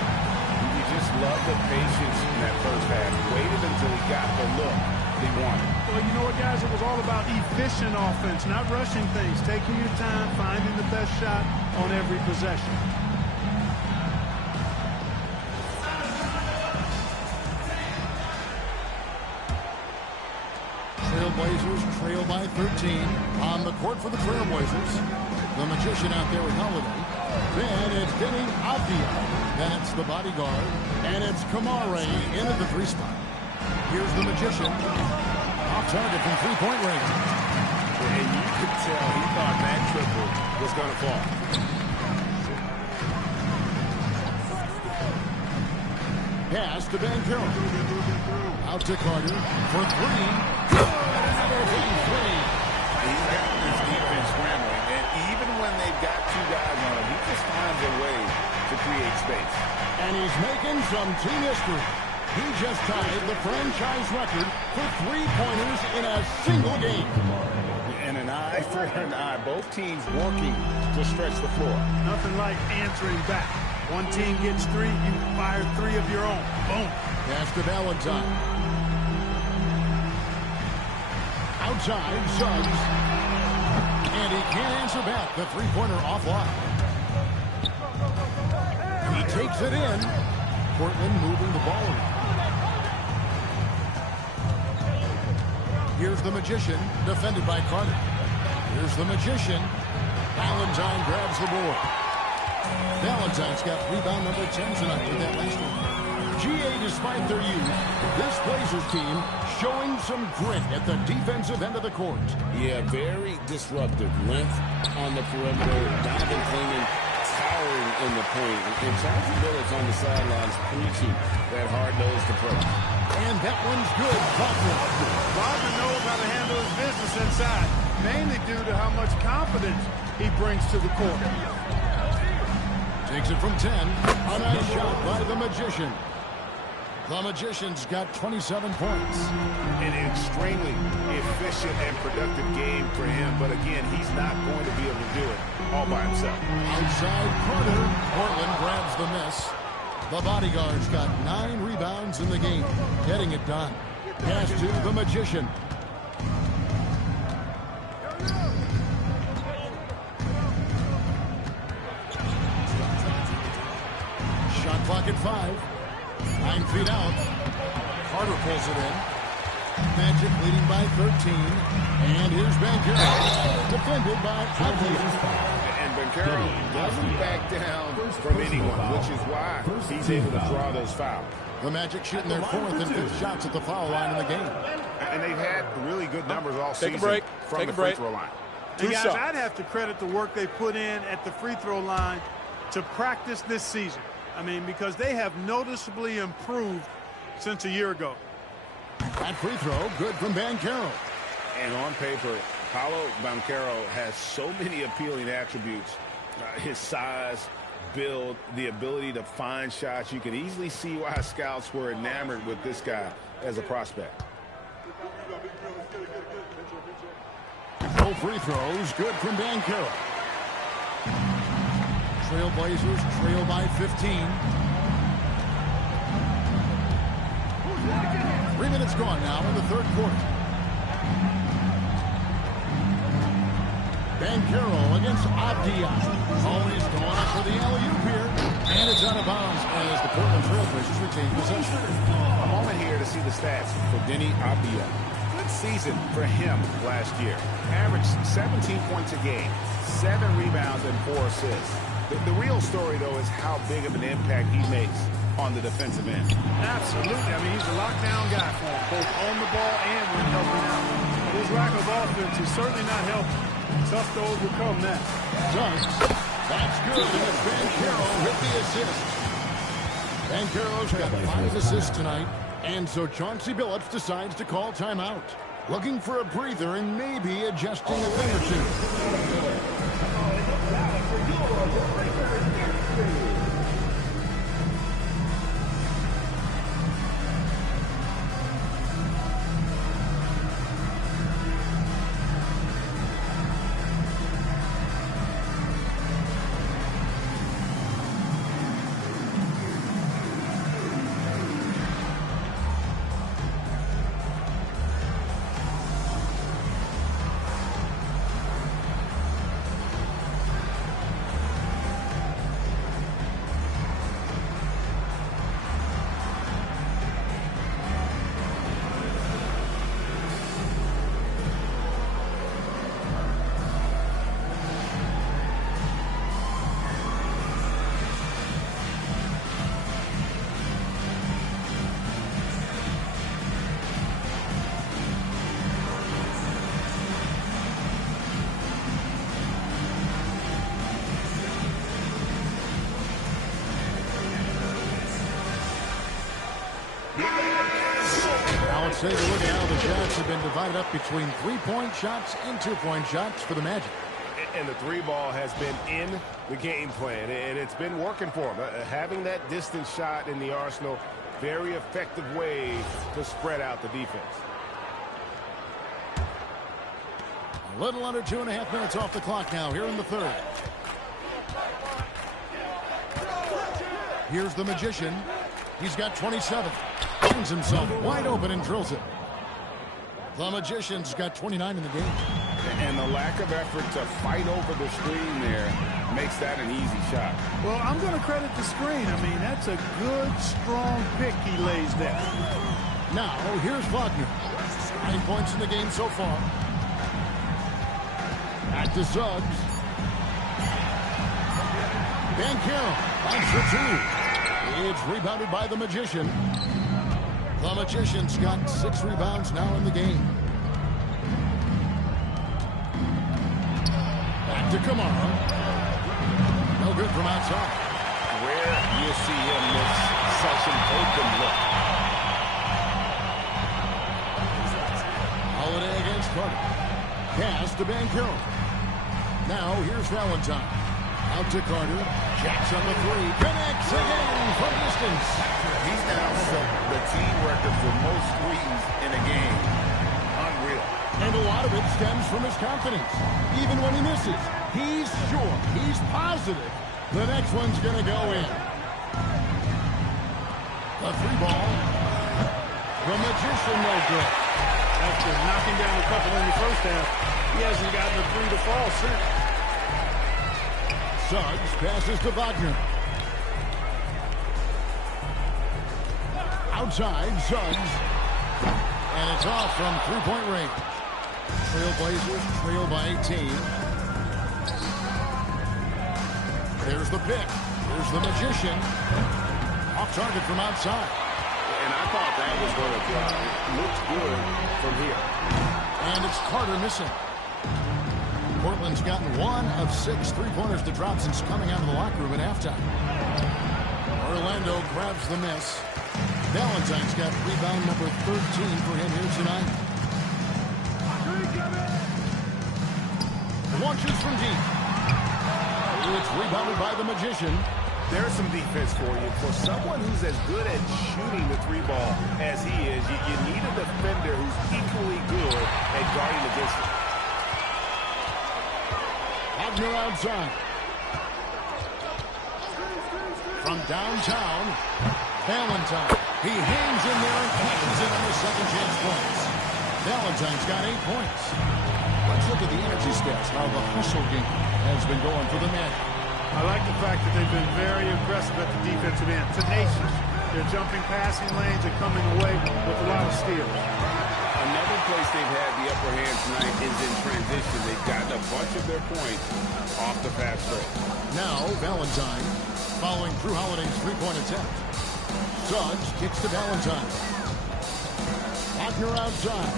You just love the patience in that first half. Waited until he got the look he wanted. Well, you know what, guys? It was all about efficient offense, not rushing things, taking your time, finding the best shot on every possession. Trailblazers trail by 13 on the court for the Trailblazers. The Magician out there with Holiday. Then it's Denny Avdia. Then it's the bodyguard. And it's Kamare in at the 3 spot. Here's the Magician. Off target from 3-point range. And you could tell he thought that triple was going to fall. Pass to Banchero. Out to Carter for 3. He's got this defense scrambling, and even when they've got 2 guys on him, he just finds a way to create space. And he's making some team history. He just tied the franchise record for 3-pointers in a single game. And an eye for an eye. Both teams working to stretch the floor. Nothing like answering back. One team gets 3, you fire 3 of your own. Boom. Pass to Valentine. Outside, Suggs. And he can't answer back. The 3-pointer offline. He takes it in. Portland moving the ball around. Here's the Magician, defended by Carter. Here's the Magician. Valentine grabs the board. Valentine's got rebound number 10 tonight with that last one. GA, despite their youth, this Blazers team showing some grit at the defensive end of the court. Yeah, very disruptive. Length on the perimeter. Donovan Clingan towering in the paint. And Chauncey Billups on the sidelines preaching that hard-nosed approach. And that one's good. Butler. Wagner knows how to handle his business inside, mainly due to how much confidence he brings to the court. Takes it from 10. A nice shot by the Magician. The Magician's got 27 points. An extremely efficient and productive game for him, but again, he's not going to be able to do it all by himself. Outside Carter. Portland grabs the miss. The bodyguard's got 9 rebounds in the game, getting it done. Pass to the Magician. Shot clock at 5. 9 feet out. Carter pulls it in. Magic leading by 13. And here's Banchero, defended by Avdia. And Banchero doesn't back down from anyone, which is why he's able to draw those fouls. The Magic shooting their 4th and 5th shots at the foul line in the game. And they've had really good numbers all season from the free throw line. And guys, I'd have to credit the work they put in at the free throw line to practice this season. I mean, because they have noticeably improved since a year ago. That free throw, good from Banchero. And on paper, Paolo Banchero has so many appealing attributes. His size, build, the ability to find shots. You can easily see why scouts were enamored with this guy as a prospect. No free throws, good from Banchero. Trailblazers trail by 15. 3 minutes gone now in the third quarter. Banchero against Avdia. Always going up for the alley-oop here. And it's out of bounds as the Portland Trailblazers retain possession. A moment here to see the stats for Deni Avdia. Good season for him last year. Averaged 17 points a game, 7 rebounds, and 4 assists. The real story, though, is how big of an impact he makes on the defensive end. Absolutely. I mean, he's a lockdown guy for him, both on the ball and when helping out. His lack of offense is certainly not helping. Tough to overcome that. That's good. And Banchero hit the assist. Banchero's got 5 assists tonight. And so Chauncey Billups decides to call timeout. Looking for a breather and maybe adjusting a thing or two. Let's take a look at how the shots have been divided up between 3-point shots and 2-point shots for the Magic. And the 3-ball has been in the game plan, and it's been working for him. Having that distance shot in the arsenal, very effective way to spread out the defense. A little under 2.5 minutes off the clock now here in the third. Here's the Magician. He's got 27. Finds himself wide open and drills it. The Magician's got 29 in the game. And the lack of effort to fight over the screen there makes that an easy shot. Well, I'm going to credit the screen. I mean, that's a good, strong pick he lays there. Now, here's Wagner. 9 points in the game so far. Back to Suggs. Banchero finds for 2. It's rebounded by the Magician. The Magician's got 6 rebounds now in the game. Back to Kamara. No good from outside. Where you see him miss such an open look. Holiday against Carter. Pass to Banchero. Now here's Valentine. Out to Carter. Jacks on the 3. Connects again from distance. He's now set the team record for most threes in a game. Unreal. And a lot of it stems from his confidence. Even when he misses, he's sure, he's positive the next one's going to go in. The 3-ball. The Magician no good. After knocking down a couple in the first half, he hasn't gotten a 3 to fall since. Suggs passes to Wagner. Outside, Suggs. And it's off from three-point range. Trailblazers trail by 18. There's the pick. Here's the Magician. Off target from outside. And I thought that was going to fly. It looks good from here. And it's Carter missing. Portland's gotten 1 of 6 three-pointers to drop since coming out of the locker room at halftime. Orlando grabs the miss. Valentine's got rebound number 13 for him here tonight. Launches from deep. It's rebounded by the Magician. There's some defense for you. For someone who's as good at shooting the three ball as he is, you need a defender who's equally good at guarding against it. Wagner outside. From downtown, Valentine. He hangs in there and cashes in on the second chance points. Valentine's got 8 points. Let's look at the energy stats, how the hustle game has been going for the Magic. I like the fact that they've been very aggressive at the defensive end. Tenacious. They're jumping passing lanes and coming away with a lot of steals. Another place they've had the upper hand tonight is in transition. They've gotten a bunch of their points off the fast break. Now Valentine following Drew Holiday's three-point attempt. Suggs kicks to Valentine. Wagner outside.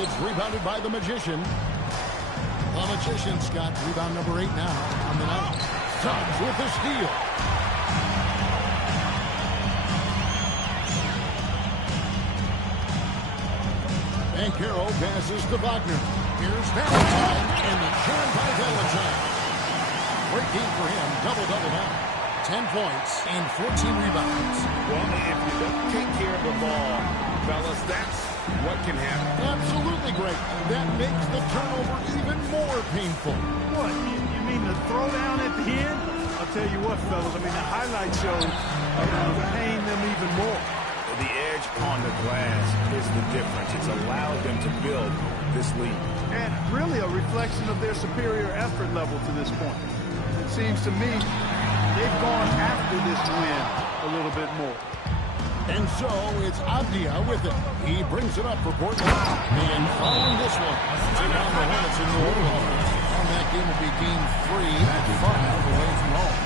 It's rebounded by the Magician. The Magician's got rebound number 8 now on the night. Suggs with the steal. Banchero passes to Wagner. Here's Valentine, and the jam by Valentine. Great game for him, double-double now. 10 points and 14 rebounds. Well, if you don't take care of the ball, fellas, that's what can happen. Absolutely great. That makes the turnover even more painful. What, you mean the throwdown at the end? I'll tell you what, fellas, I mean, the highlight shows pain them even more. The edge on the glass is the difference. It's allowed them to build this lead. And really a reflection of their superior effort level to this point. It seems to me they've gone after this win a little bit more. And so it's Abdia with it. He brings it up for Portland. And following this one, take on the Hornets in New Orleans. And that game will be game 3 at 5 away from home.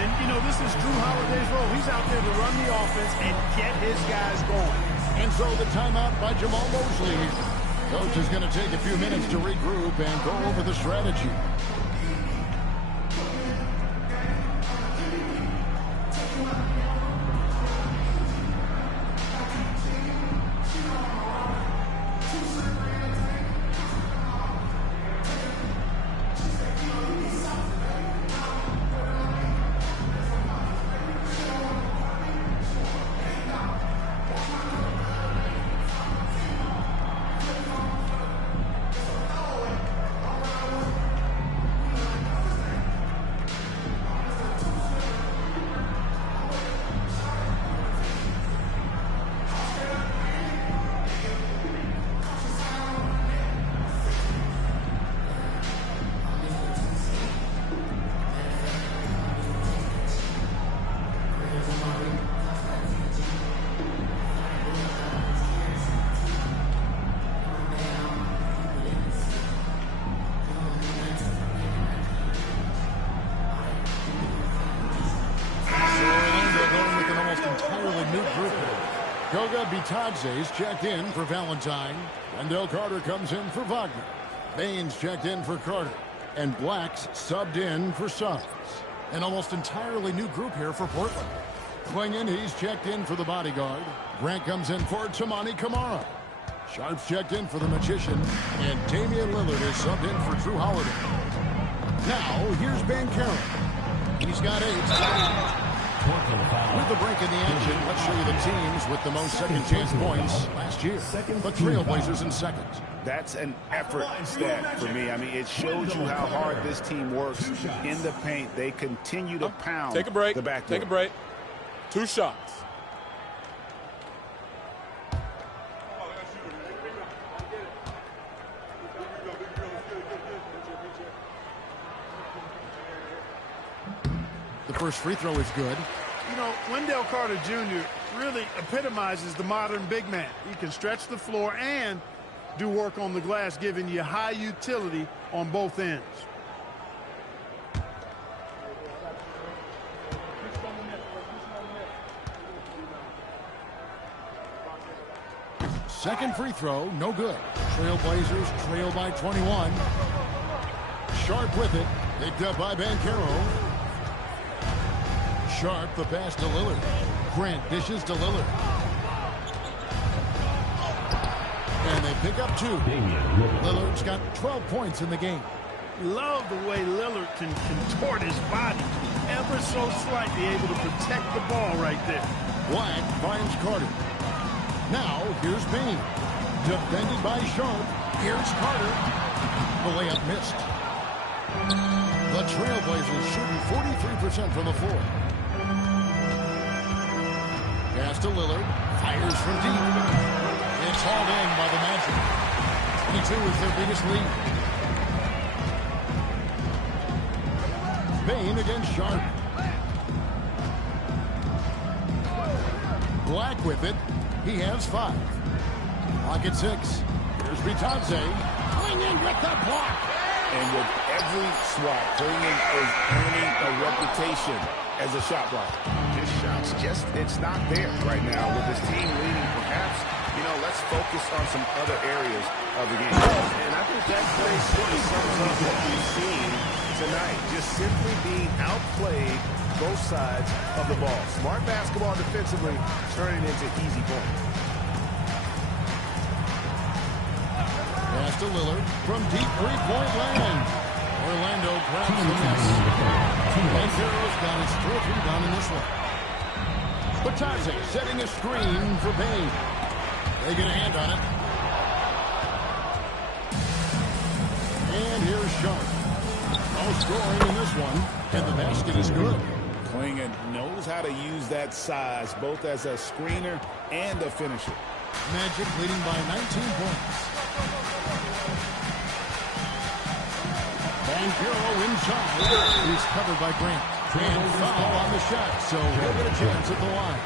And, you know, this is Drew Holiday's role. He's out there to run the offense and get his guys going. And so the timeout by Jamal Mosley. Coach is going to take a few minutes to regroup and go over the strategy. Goga Bitadze's checked in for Valentine. Wendell Carter comes in for Wagner. Baines checked in for Carter. And Blacks subbed in for Suggs. An almost entirely new group here for Portland. Clingan, he's checked in for the bodyguard. Grant comes in for Tamani Kamara. Sharp's checked in for the Magician. And Damian Lillard is subbed in for Drew Holiday. Now, here's Banchero. He's got 8. With the break in the action, let's show you the teams with the most second chance points last year. The Trailblazers in second. That's an effort stat for me. I mean, it shows you how hard this team works in the paint. They continue to pound Take a break. the back door. Take a break. 2 shots. The First free throw is good. You know, Wendell Carter Jr. really epitomizes the modern big man. He can stretch the floor and do work on the glass, giving you high utility on both ends. Second free throw, no good. Trailblazers trail by 21. Sharp with it, picked up by Banchero. Sharp, the pass to Lillard. Grant dishes to Lillard. And they pick up 2. Lillard's got 12 points in the game. Love the way Lillard can contort his body ever so slightly, able to protect the ball right there. Black finds Carter. Now, here's Bane. Defended by Sharp. Here's Carter. The layup missed. The Trailblazers shooting 43% from the floor. Pass to Lillard. Fires from deep. It's hauled in by the Magic. 22 is their biggest lead. Bane against Sharp. Black with it. He has 5. Clock at 6. Here's Bitadze. Clingan with the block. And with every swat, Clingan is earning a reputation as a shot blocker. His shots it's not there right now with his team leading. Perhaps, let's focus on some other areas of the game. And I think that play really sums up what we've seen tonight. Just simply being outplayed both sides of the ball. Smart basketball defensively, turning into easy points. Pass to Lillard from deep three-point land. Orlando grabs the miss. Banchero's got his 4th rebound in this one. Bitadze setting a screen for Bane. They get a hand on it. And here's Sharp. No scoring in this one, and the basket is good. Clingan knows how to use that size, both as a screener and a finisher. Magic leading by 19 points. Banchero inside. He's covered by Grant. And foul on the shot, so he'll get a chance at the line.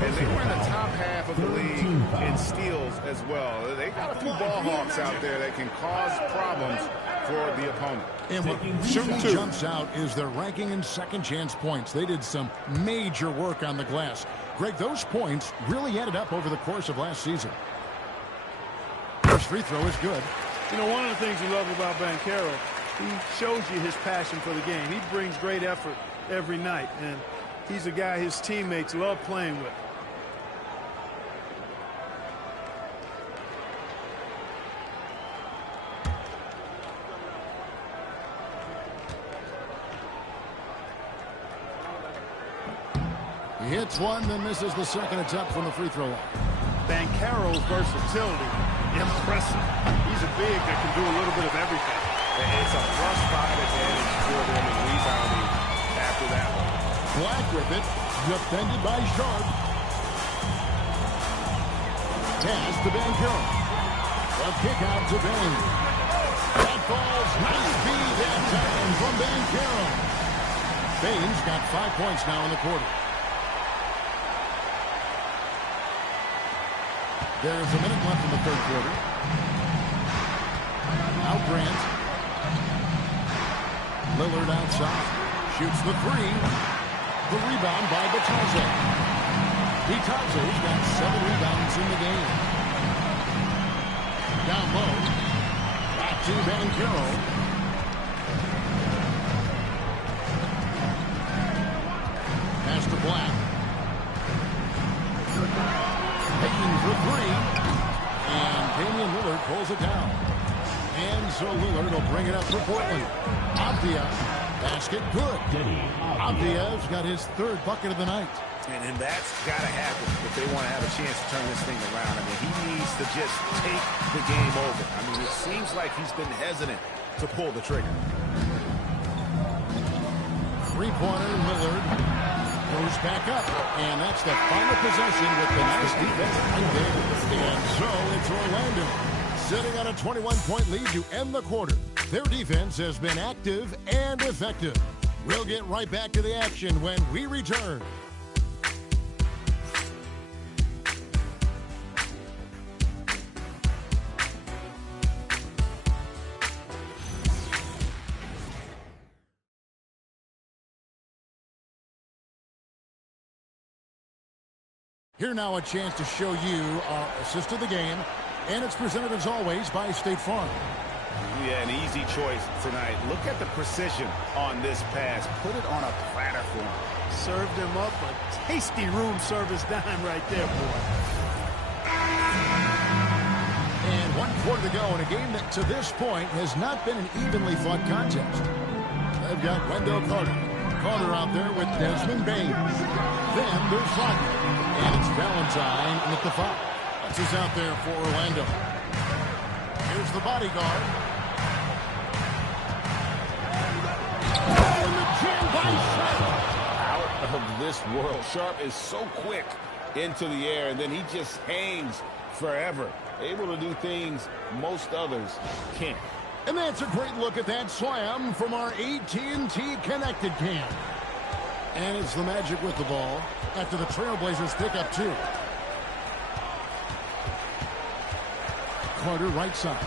And they were in the top half of the league in steals as well. They got a few ball hawks out there that can cause problems for the opponent. And what certainly jumps out is their ranking in second chance points. They did some major work on the glass. Greg, those points really added up over the course of last season. First free throw is good. You know, one of the things you love about Banchero, he shows you his passion for the game. He brings great effort every night, and he's a guy his teammates love playing with. He hits one, then misses the second attempt from the free throw line. Banchero's versatility, impressive. He's a big that can do a little bit of everything. It's a +5 advantage for them in rebounding after that one. Black with it, defended by Sharp. Pass to Banchero. A kick out to Bane. That falls. Nice feed that time from Banchero. Bane's got 5 points now in the quarter. There's a minute left in the third quarter. Now Grant. Lillard outside. Shoots the 3. The rebound by Bitadze. Bitadze's got 7 rebounds in the game. Down low. Back to Banchero. Pass to Black. Making for 3. And Damian Lillard pulls it down. And so Lillard will bring it up for Portland. Avdia, basket good. Avdia's got his 3rd bucket of the night. And that's got to happen if they want to have a chance to turn this thing around. I mean, he needs to just take the game over. I mean, it seems like he's been hesitant to pull the trigger. Three-pointer, Lillard goes back up. And that's the final possession with the nice defense right there. And so it's Orlando sitting on a 21-point lead to end the quarter. Their defense has been active and effective. We'll get right back to the action when we return. Here now a chance to show you our assist of the game, and it's presented as always by State Farm. Yeah, an easy choice tonight. Look at the precision on this pass. Put it on a platter for him. Served him up a tasty room service dime right there, boy. And 1 quarter to go in a game that to this point has not been an evenly fought contest. They've got Wendell Carter. Carter out there with Desmond Bain. Then there's Wagner. And it's Valentine at the 5. That's who's out there for Orlando. Here's the bodyguard. And the jam by Sharp. Out of this world. Sharp is so quick into the air, and then he just hangs forever. Able to do things most others can't. And that's a great look at that slam from our AT&T Connected Cam. And it's the Magic with the ball after the Trailblazers pick up 2. Carter right side.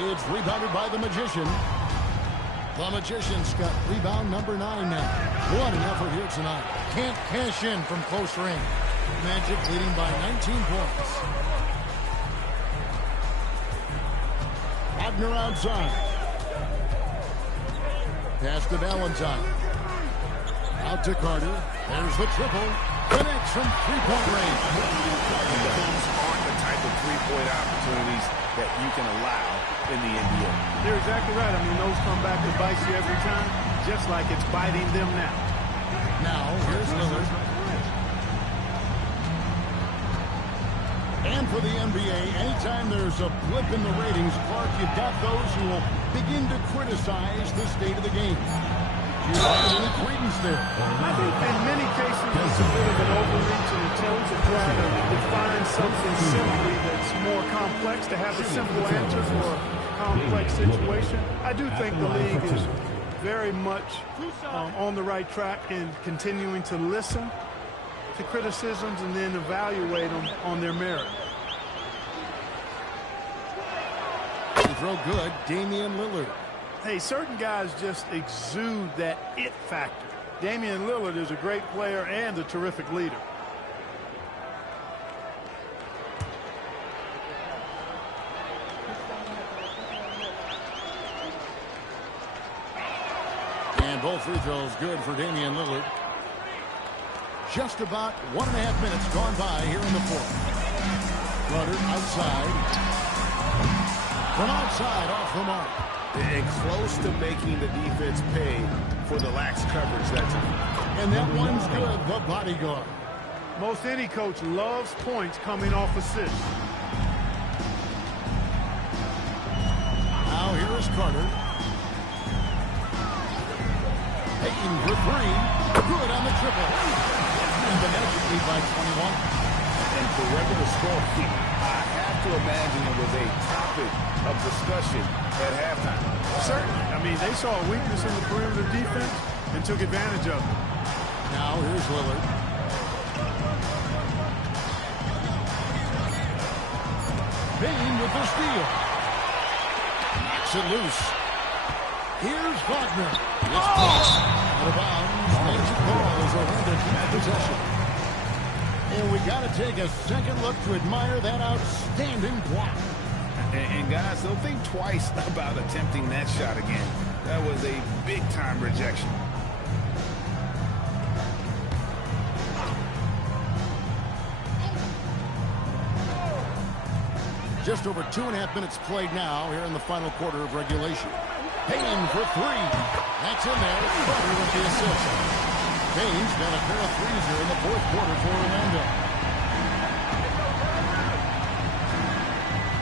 It's rebounded by the Magician. The Magician's got rebound number 9 now. What an effort here tonight. Can't cash in from close range. Magic leading by 19 points. Wagner outside. Pass to Valentine. Out to Carter. There's the triple. Connects from three-point range. Those aren't the type of three-point opportunities that you can allow in the NBA. You're exactly right. I mean, those come back to bite you every time, just like it's biting them now. Now, here's Lillard. And for the NBA, anytime there's a blip in the ratings, Clark, you've got those who will begin to criticize the state of the game. Do you find any credence there? I think in many cases it's a bit of an overreach and attempt to try to define something simply that's more complex, to have a simple answer for a complex situation. I do think the league is very much on the right track in continuing to listen to criticisms and then evaluate them on their merit. Throw good, Damian Lillard. Hey, certain guys just exude that it factor. Damian Lillard is a great player and a terrific leader. And both free throws good for Damian Lillard. Just about 1.5 minutes gone by here in the fourth. Carter outside. From outside, off the mark. And close to making the defense pay for the lax coverage that time. And that one's good, the bodyguard. Most any coach loves points coming off assists. Now here is Carter. Payton for 3. Good on the triple. And the Magic lead by 21. And for regular scoring, I have to imagine it was a topic of discussion at halftime. Certainly. I mean, they saw a weakness in the perimeter defense and took advantage of it. Now here's Lillard. Bain with the steal. Knocks it loose. Here's Wagner. Out of bounds. Magic ball as Orlando keeps possession. And we got to take a second look to admire that outstanding block. And guys, don't think twice about attempting that shot again. That was a big-time rejection. Just over 2.5 minutes played now here in the final quarter of regulation. Payne for 3. That's in there. Carter with the assist. Payne's got a pair of threes here in the fourth quarter for Orlando.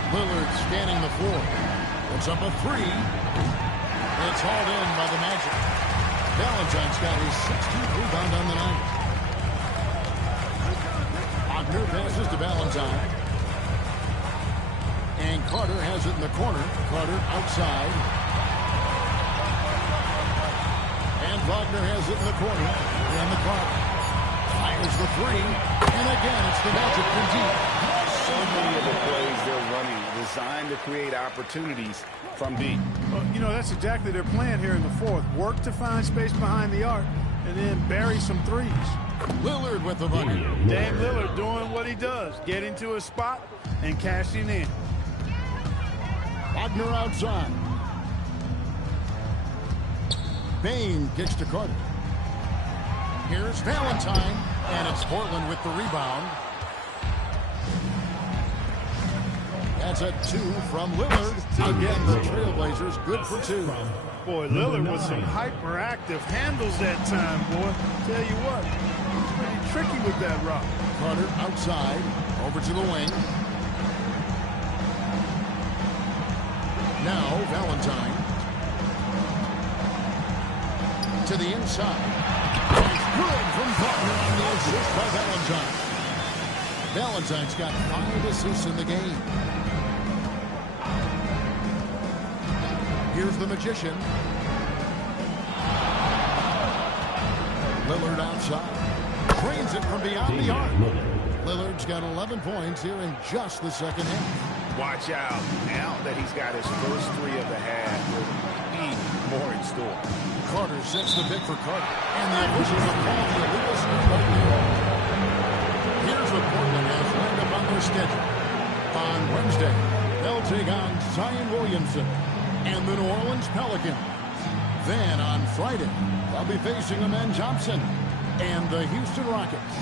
Lillard scanning the floor. Puts up a 3. It's hauled in by the Magic. Valentine's got his 16th rebound on the night. Wagner passes to Valentine. And Carter has it in the corner. Carter outside. Wagner has it in the corner. And the clock. Fires the three. And again, it's the Magic from deep. So many of the plays they're running designed to create opportunities from deep. Well, you know, that's exactly their plan here in the fourth. Work to find space behind the arc and then bury some threes. Lillard with the bucket. Dame Lillard doing what he does. Getting to a spot and cashing in. Wagner outside. Bane kicks to Carter. Here's Valentine, and it's Portland with the rebound. That's a 2 from Lillard. Again, the Trailblazers good for 2. Boy, Lillard with some hyperactive handles that time, boy. Tell you what, pretty tricky with that rock. Carter outside, over to the wing. Now Valentine. To the inside. It's good from Butler on the assist by Valentine. Valentine's got 5 assists in the game. Here's the Magician. Lillard outside. Drains it from beyond the arc. Lillard's got 11 points here in just the second half. Watch out. Now that he's got his first 3 of the half, there'll be more in store. Carter sets the pick for Carter. And the officials will call the illegal scoop right now. Here's what Portland has lined up on their schedule. On Wednesday, they'll take on Zion Williamson and the New Orleans Pelicans. Then on Friday, they'll be facing Amen Thompson and the Houston Rockets.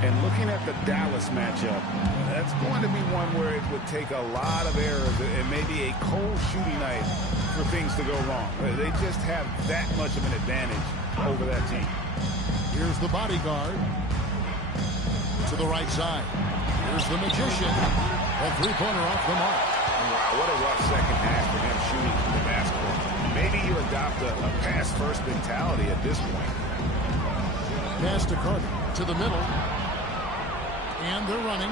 And looking at the Dallas matchup, that's going to be one where it would take a lot of errors and maybe a cold shooting night for things to go wrong. They just have that much of an advantage over that team. Here's the bodyguard. To the right side. Here's the Magician. A three-pointer off the mark. Wow, what a rough second half for him shooting the basketball. Maybe you adopt a pass-first mentality at this point. Pass to Carter. To the middle. And they're running.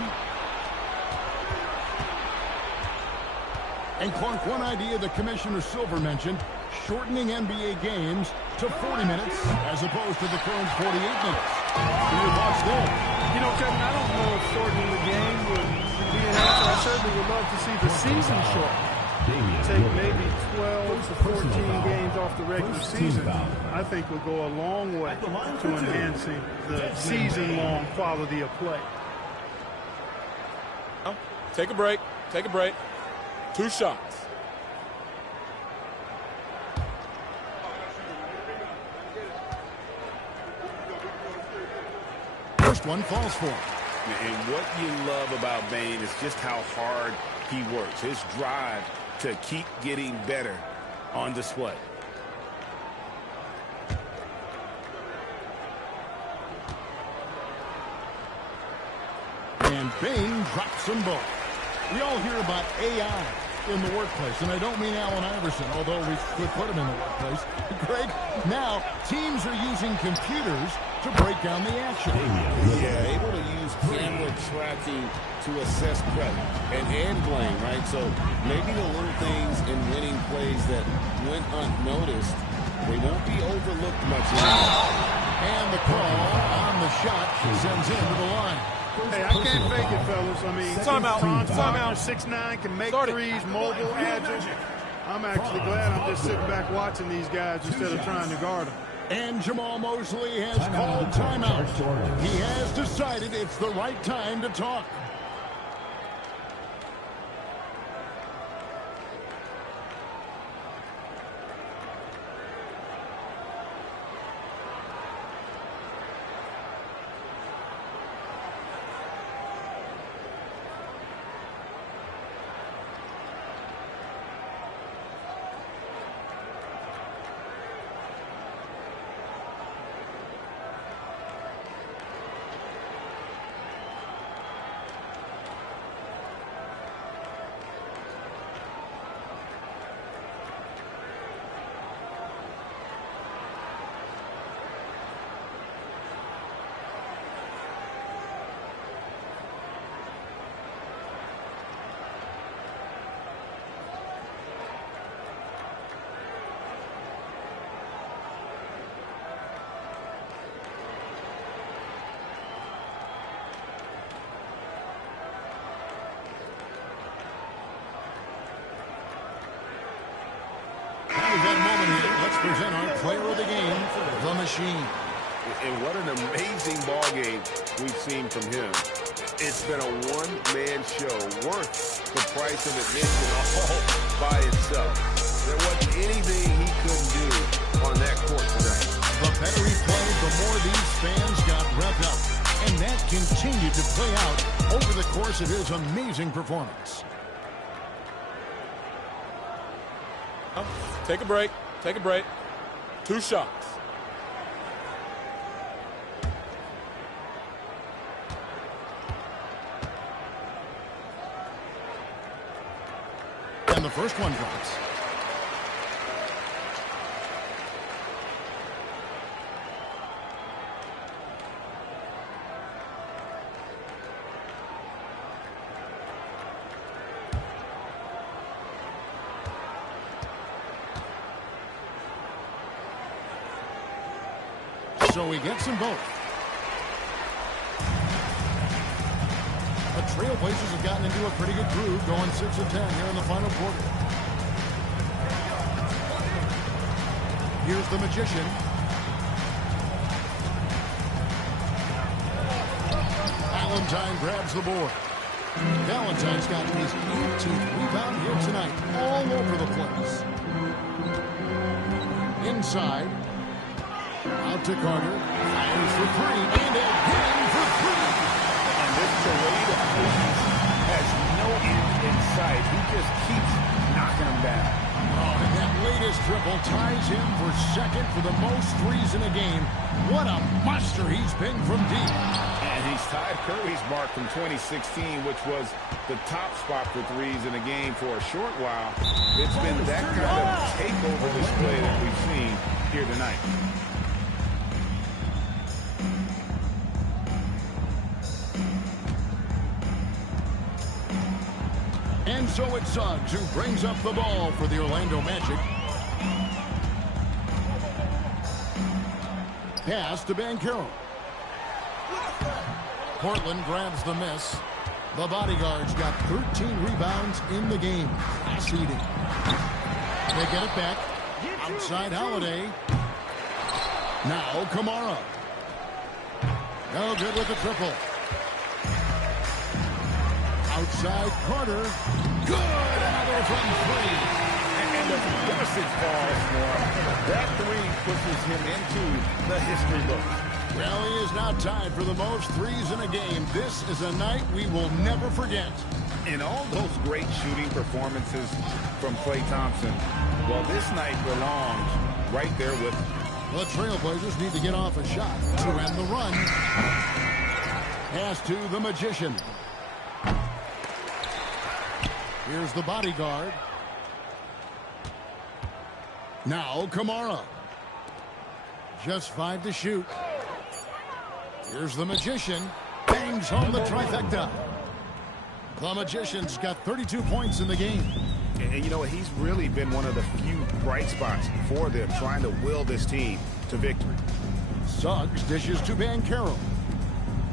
And Clark, one idea that Commissioner Silver mentioned, shortening NBA games to 40 minutes as opposed to the current 48 minutes. Your thoughts there? You know, Kevin, I don't know if shortening the game would be an answer. I certainly would love to see the season short. Take maybe 12 to 14 games off the regular season. I think would go a long way to enhancing the season-long quality of play. Take a break. Take a break. 2 shots. First one falls for him. And what you love about Bane is just how hard he works. His drive to keep getting better on display. And Bane drops them both. We all hear about AI in the workplace, and I don't mean Allen Iverson, although we could put him in the workplace. Greg, now teams are using computers to break down the action. Yeah, able to use camera tracking to assess credit and blame, right? So maybe the little things in winning plays that went unnoticed, they won't be overlooked much anymore. And the call on the shot sends him to the line. Hey, I can't fake it, fellas. I mean, Timeout. 6'9", can make threes, mobile, agile. I'm actually glad I'm just sitting back watching these guys instead of trying to guard them. And Jamal Mosley has called timeout. He has decided it's the right time to talk. that moment here, let's present our player of the game, the Machine. And what an amazing ball game we've seen from him. It's been a one-man show worth the price of admission all by itself. There wasn't anything he couldn't do on that court tonight. The better he played, the more these fans got revved up. And that continued to play out over the course of his amazing performance. Take a break. Take a break. 2 shots. And the first one drops. So he gets them both. The Trailblazers have gotten into a pretty good groove, going 6 of 10 here in the final quarter. Here's the Magician. Valentine grabs the board. Valentine's got his 18th rebound here tonight, all over the place. Inside. Out to Carter. Fires for 3. And again for 3. And this parade of threes has no end in sight. He just keeps knocking them down. Oh, and that latest triple ties him for second for the most threes in a game. What a monster he's been from deep. And he's tied Curry's mark from 2016, which was the top spot for threes in a game for a short while. It's been that kind of takeover display that we've seen here tonight. And so it's Suggs who brings up the ball for the Orlando Magic. Pass to Banchero. Portland grabs the miss. The Bodyguards got 13 rebounds in the game. Pass eating. They get it back. Outside Holiday. Now Kamara. No good with the triple. Outside Carter. Good. Another from 3. And of course it falls for him. That 3 pushes him into the history book. Well, he is now tied for the most threes in a game. This is a night we will never forget. In all those great shooting performances from Klay Thompson, well, this night belongs right there with him. The Trailblazers need to get off a shot to end the run. Pass to the Magician. Here's the Bodyguard. Now Kamara. Just 5 to shoot. Here's the Magician. Bangs home the trifecta. The Magician's got 32 points in the game. And you know what? He's really been one of the few bright spots for them, trying to will this team to victory. Suggs dishes to Banchero.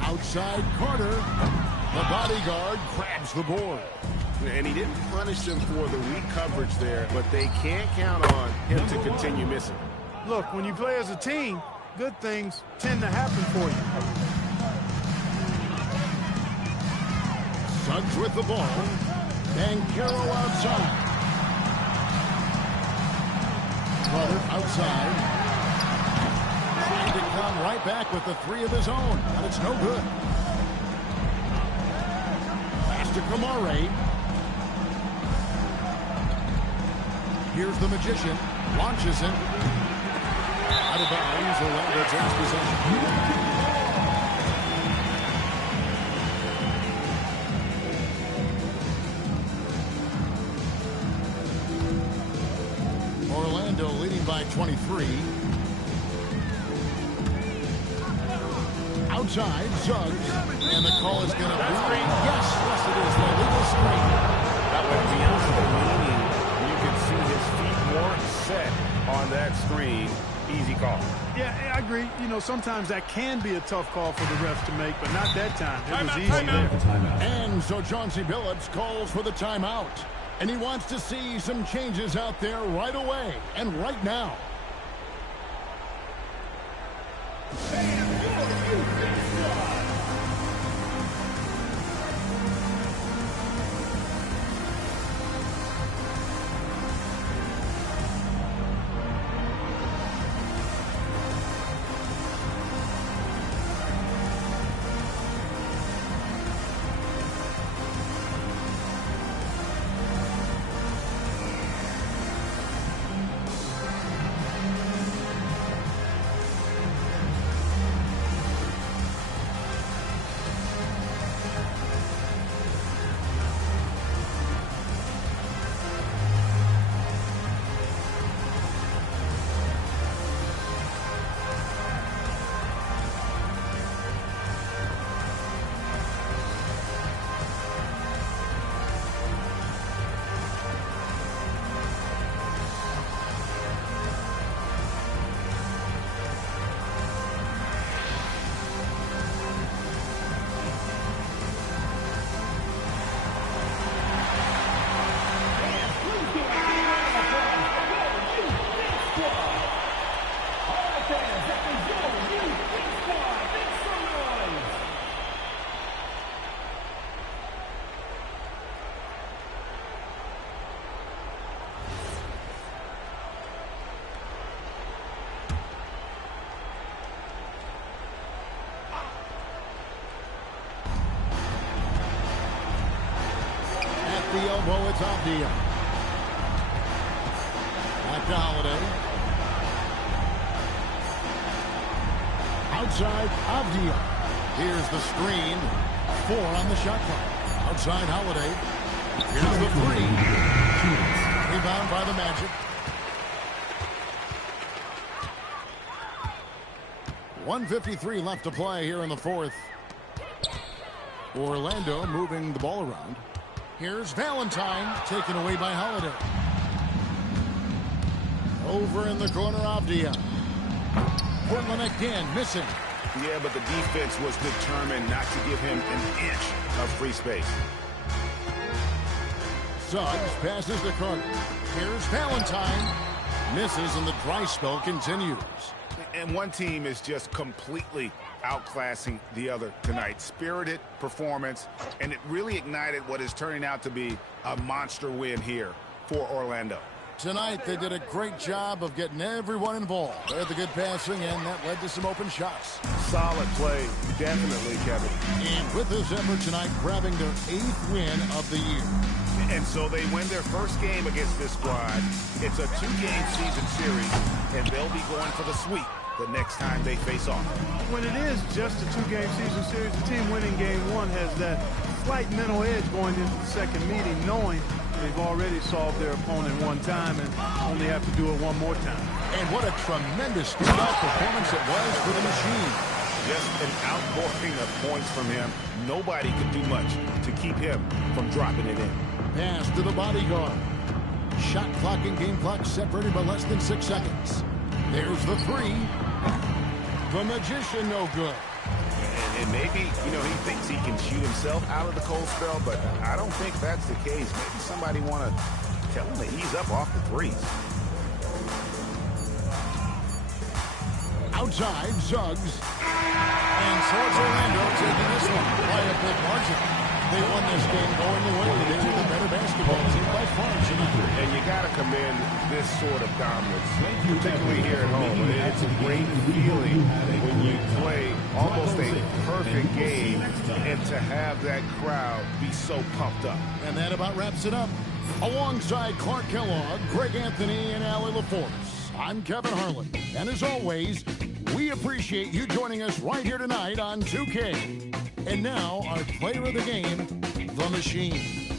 Outside Carter. The Bodyguard grabs the board. And he didn't punish them for the weak coverage there, but they can't count on him to continue missing. Look, when you play as a team, good things tend to happen for you. Suggs with the ball. Banchero outside. Carter outside. Trying to come right back with the 3 of his own, but it's no good. Pass to Kamara. Here's the Magician. Launches him. Out of bounds. Orlando takes possession. Orlando leading by 23. Outside, Suggs. And the call is going to be... Yes, it is. The legal screen. That would be meaning you can see his feet weren't set on that screen. Easy call. Yeah, I agree. You know, sometimes that can be a tough call for the refs to make, but not that time. It was easy there. And so Chauncey Billups calls for the timeout. And he wants to see some changes out there right away and right now. The elbow, it's Avdia. Back to Holiday. Outside, Avdia. Here's the screen. 4 on the shot clock. Outside, Holiday. Here's the 3. Rebound by the Magic. 1:53 left to play here in the fourth. Orlando moving the ball around. Here's Valentine, taken away by Holiday. Over in the corner, Avdia. Portland again, missing. Yeah, but the defense was determined not to give him an inch of free space. Suggs passes to Carter. Here's Valentine. Misses, and the dry spell continues. And one team is just completely outclassing the other tonight. Spirited performance, and it really ignited what is turning out to be a monster win here for Orlando. Tonight, they did a great job of getting everyone involved. They had the good passing, and that led to some open shots. Solid play, definitely, Kevin. And with this effort tonight, grabbing their 8th win of the year. And so they win their first game against this squad. It's a 2-game season series, and they'll be going for the sweep the next time they face off. When it is just a 2-game season series, the team winning game 1 has that slight mental edge going into the second meeting, knowing they've already solved their opponent one time and only have to do it one more time. And what a tremendous standout performance it was for the Machine. Just an outpouring of points from him. Nobody could do much to keep him from dropping it in. Pass to the bodyguard. Shot clock and game clock separated by less than 6 seconds. There's the 3. The Magician no good. And maybe, he thinks he can shoot himself out of the cold spell, but I don't think that's the case. Maybe somebody want to tell him to ease up off the threes. Outside, Suggs. And so it's Orlando taking this one by a big margin. They won this game going away. They were the better basketball team by far tonight. And you got to commend this sort of dominance, particularly here at home. It's a great feeling when you play almost a perfect game and to have that crowd be so pumped up. And that about wraps it up. Alongside Clark Kellogg, Greg Anthony, and Allie LaForce, I'm Kevin Harlan. And as always, we appreciate you joining us right here tonight on 2K. And now, our player of the game, the Machine.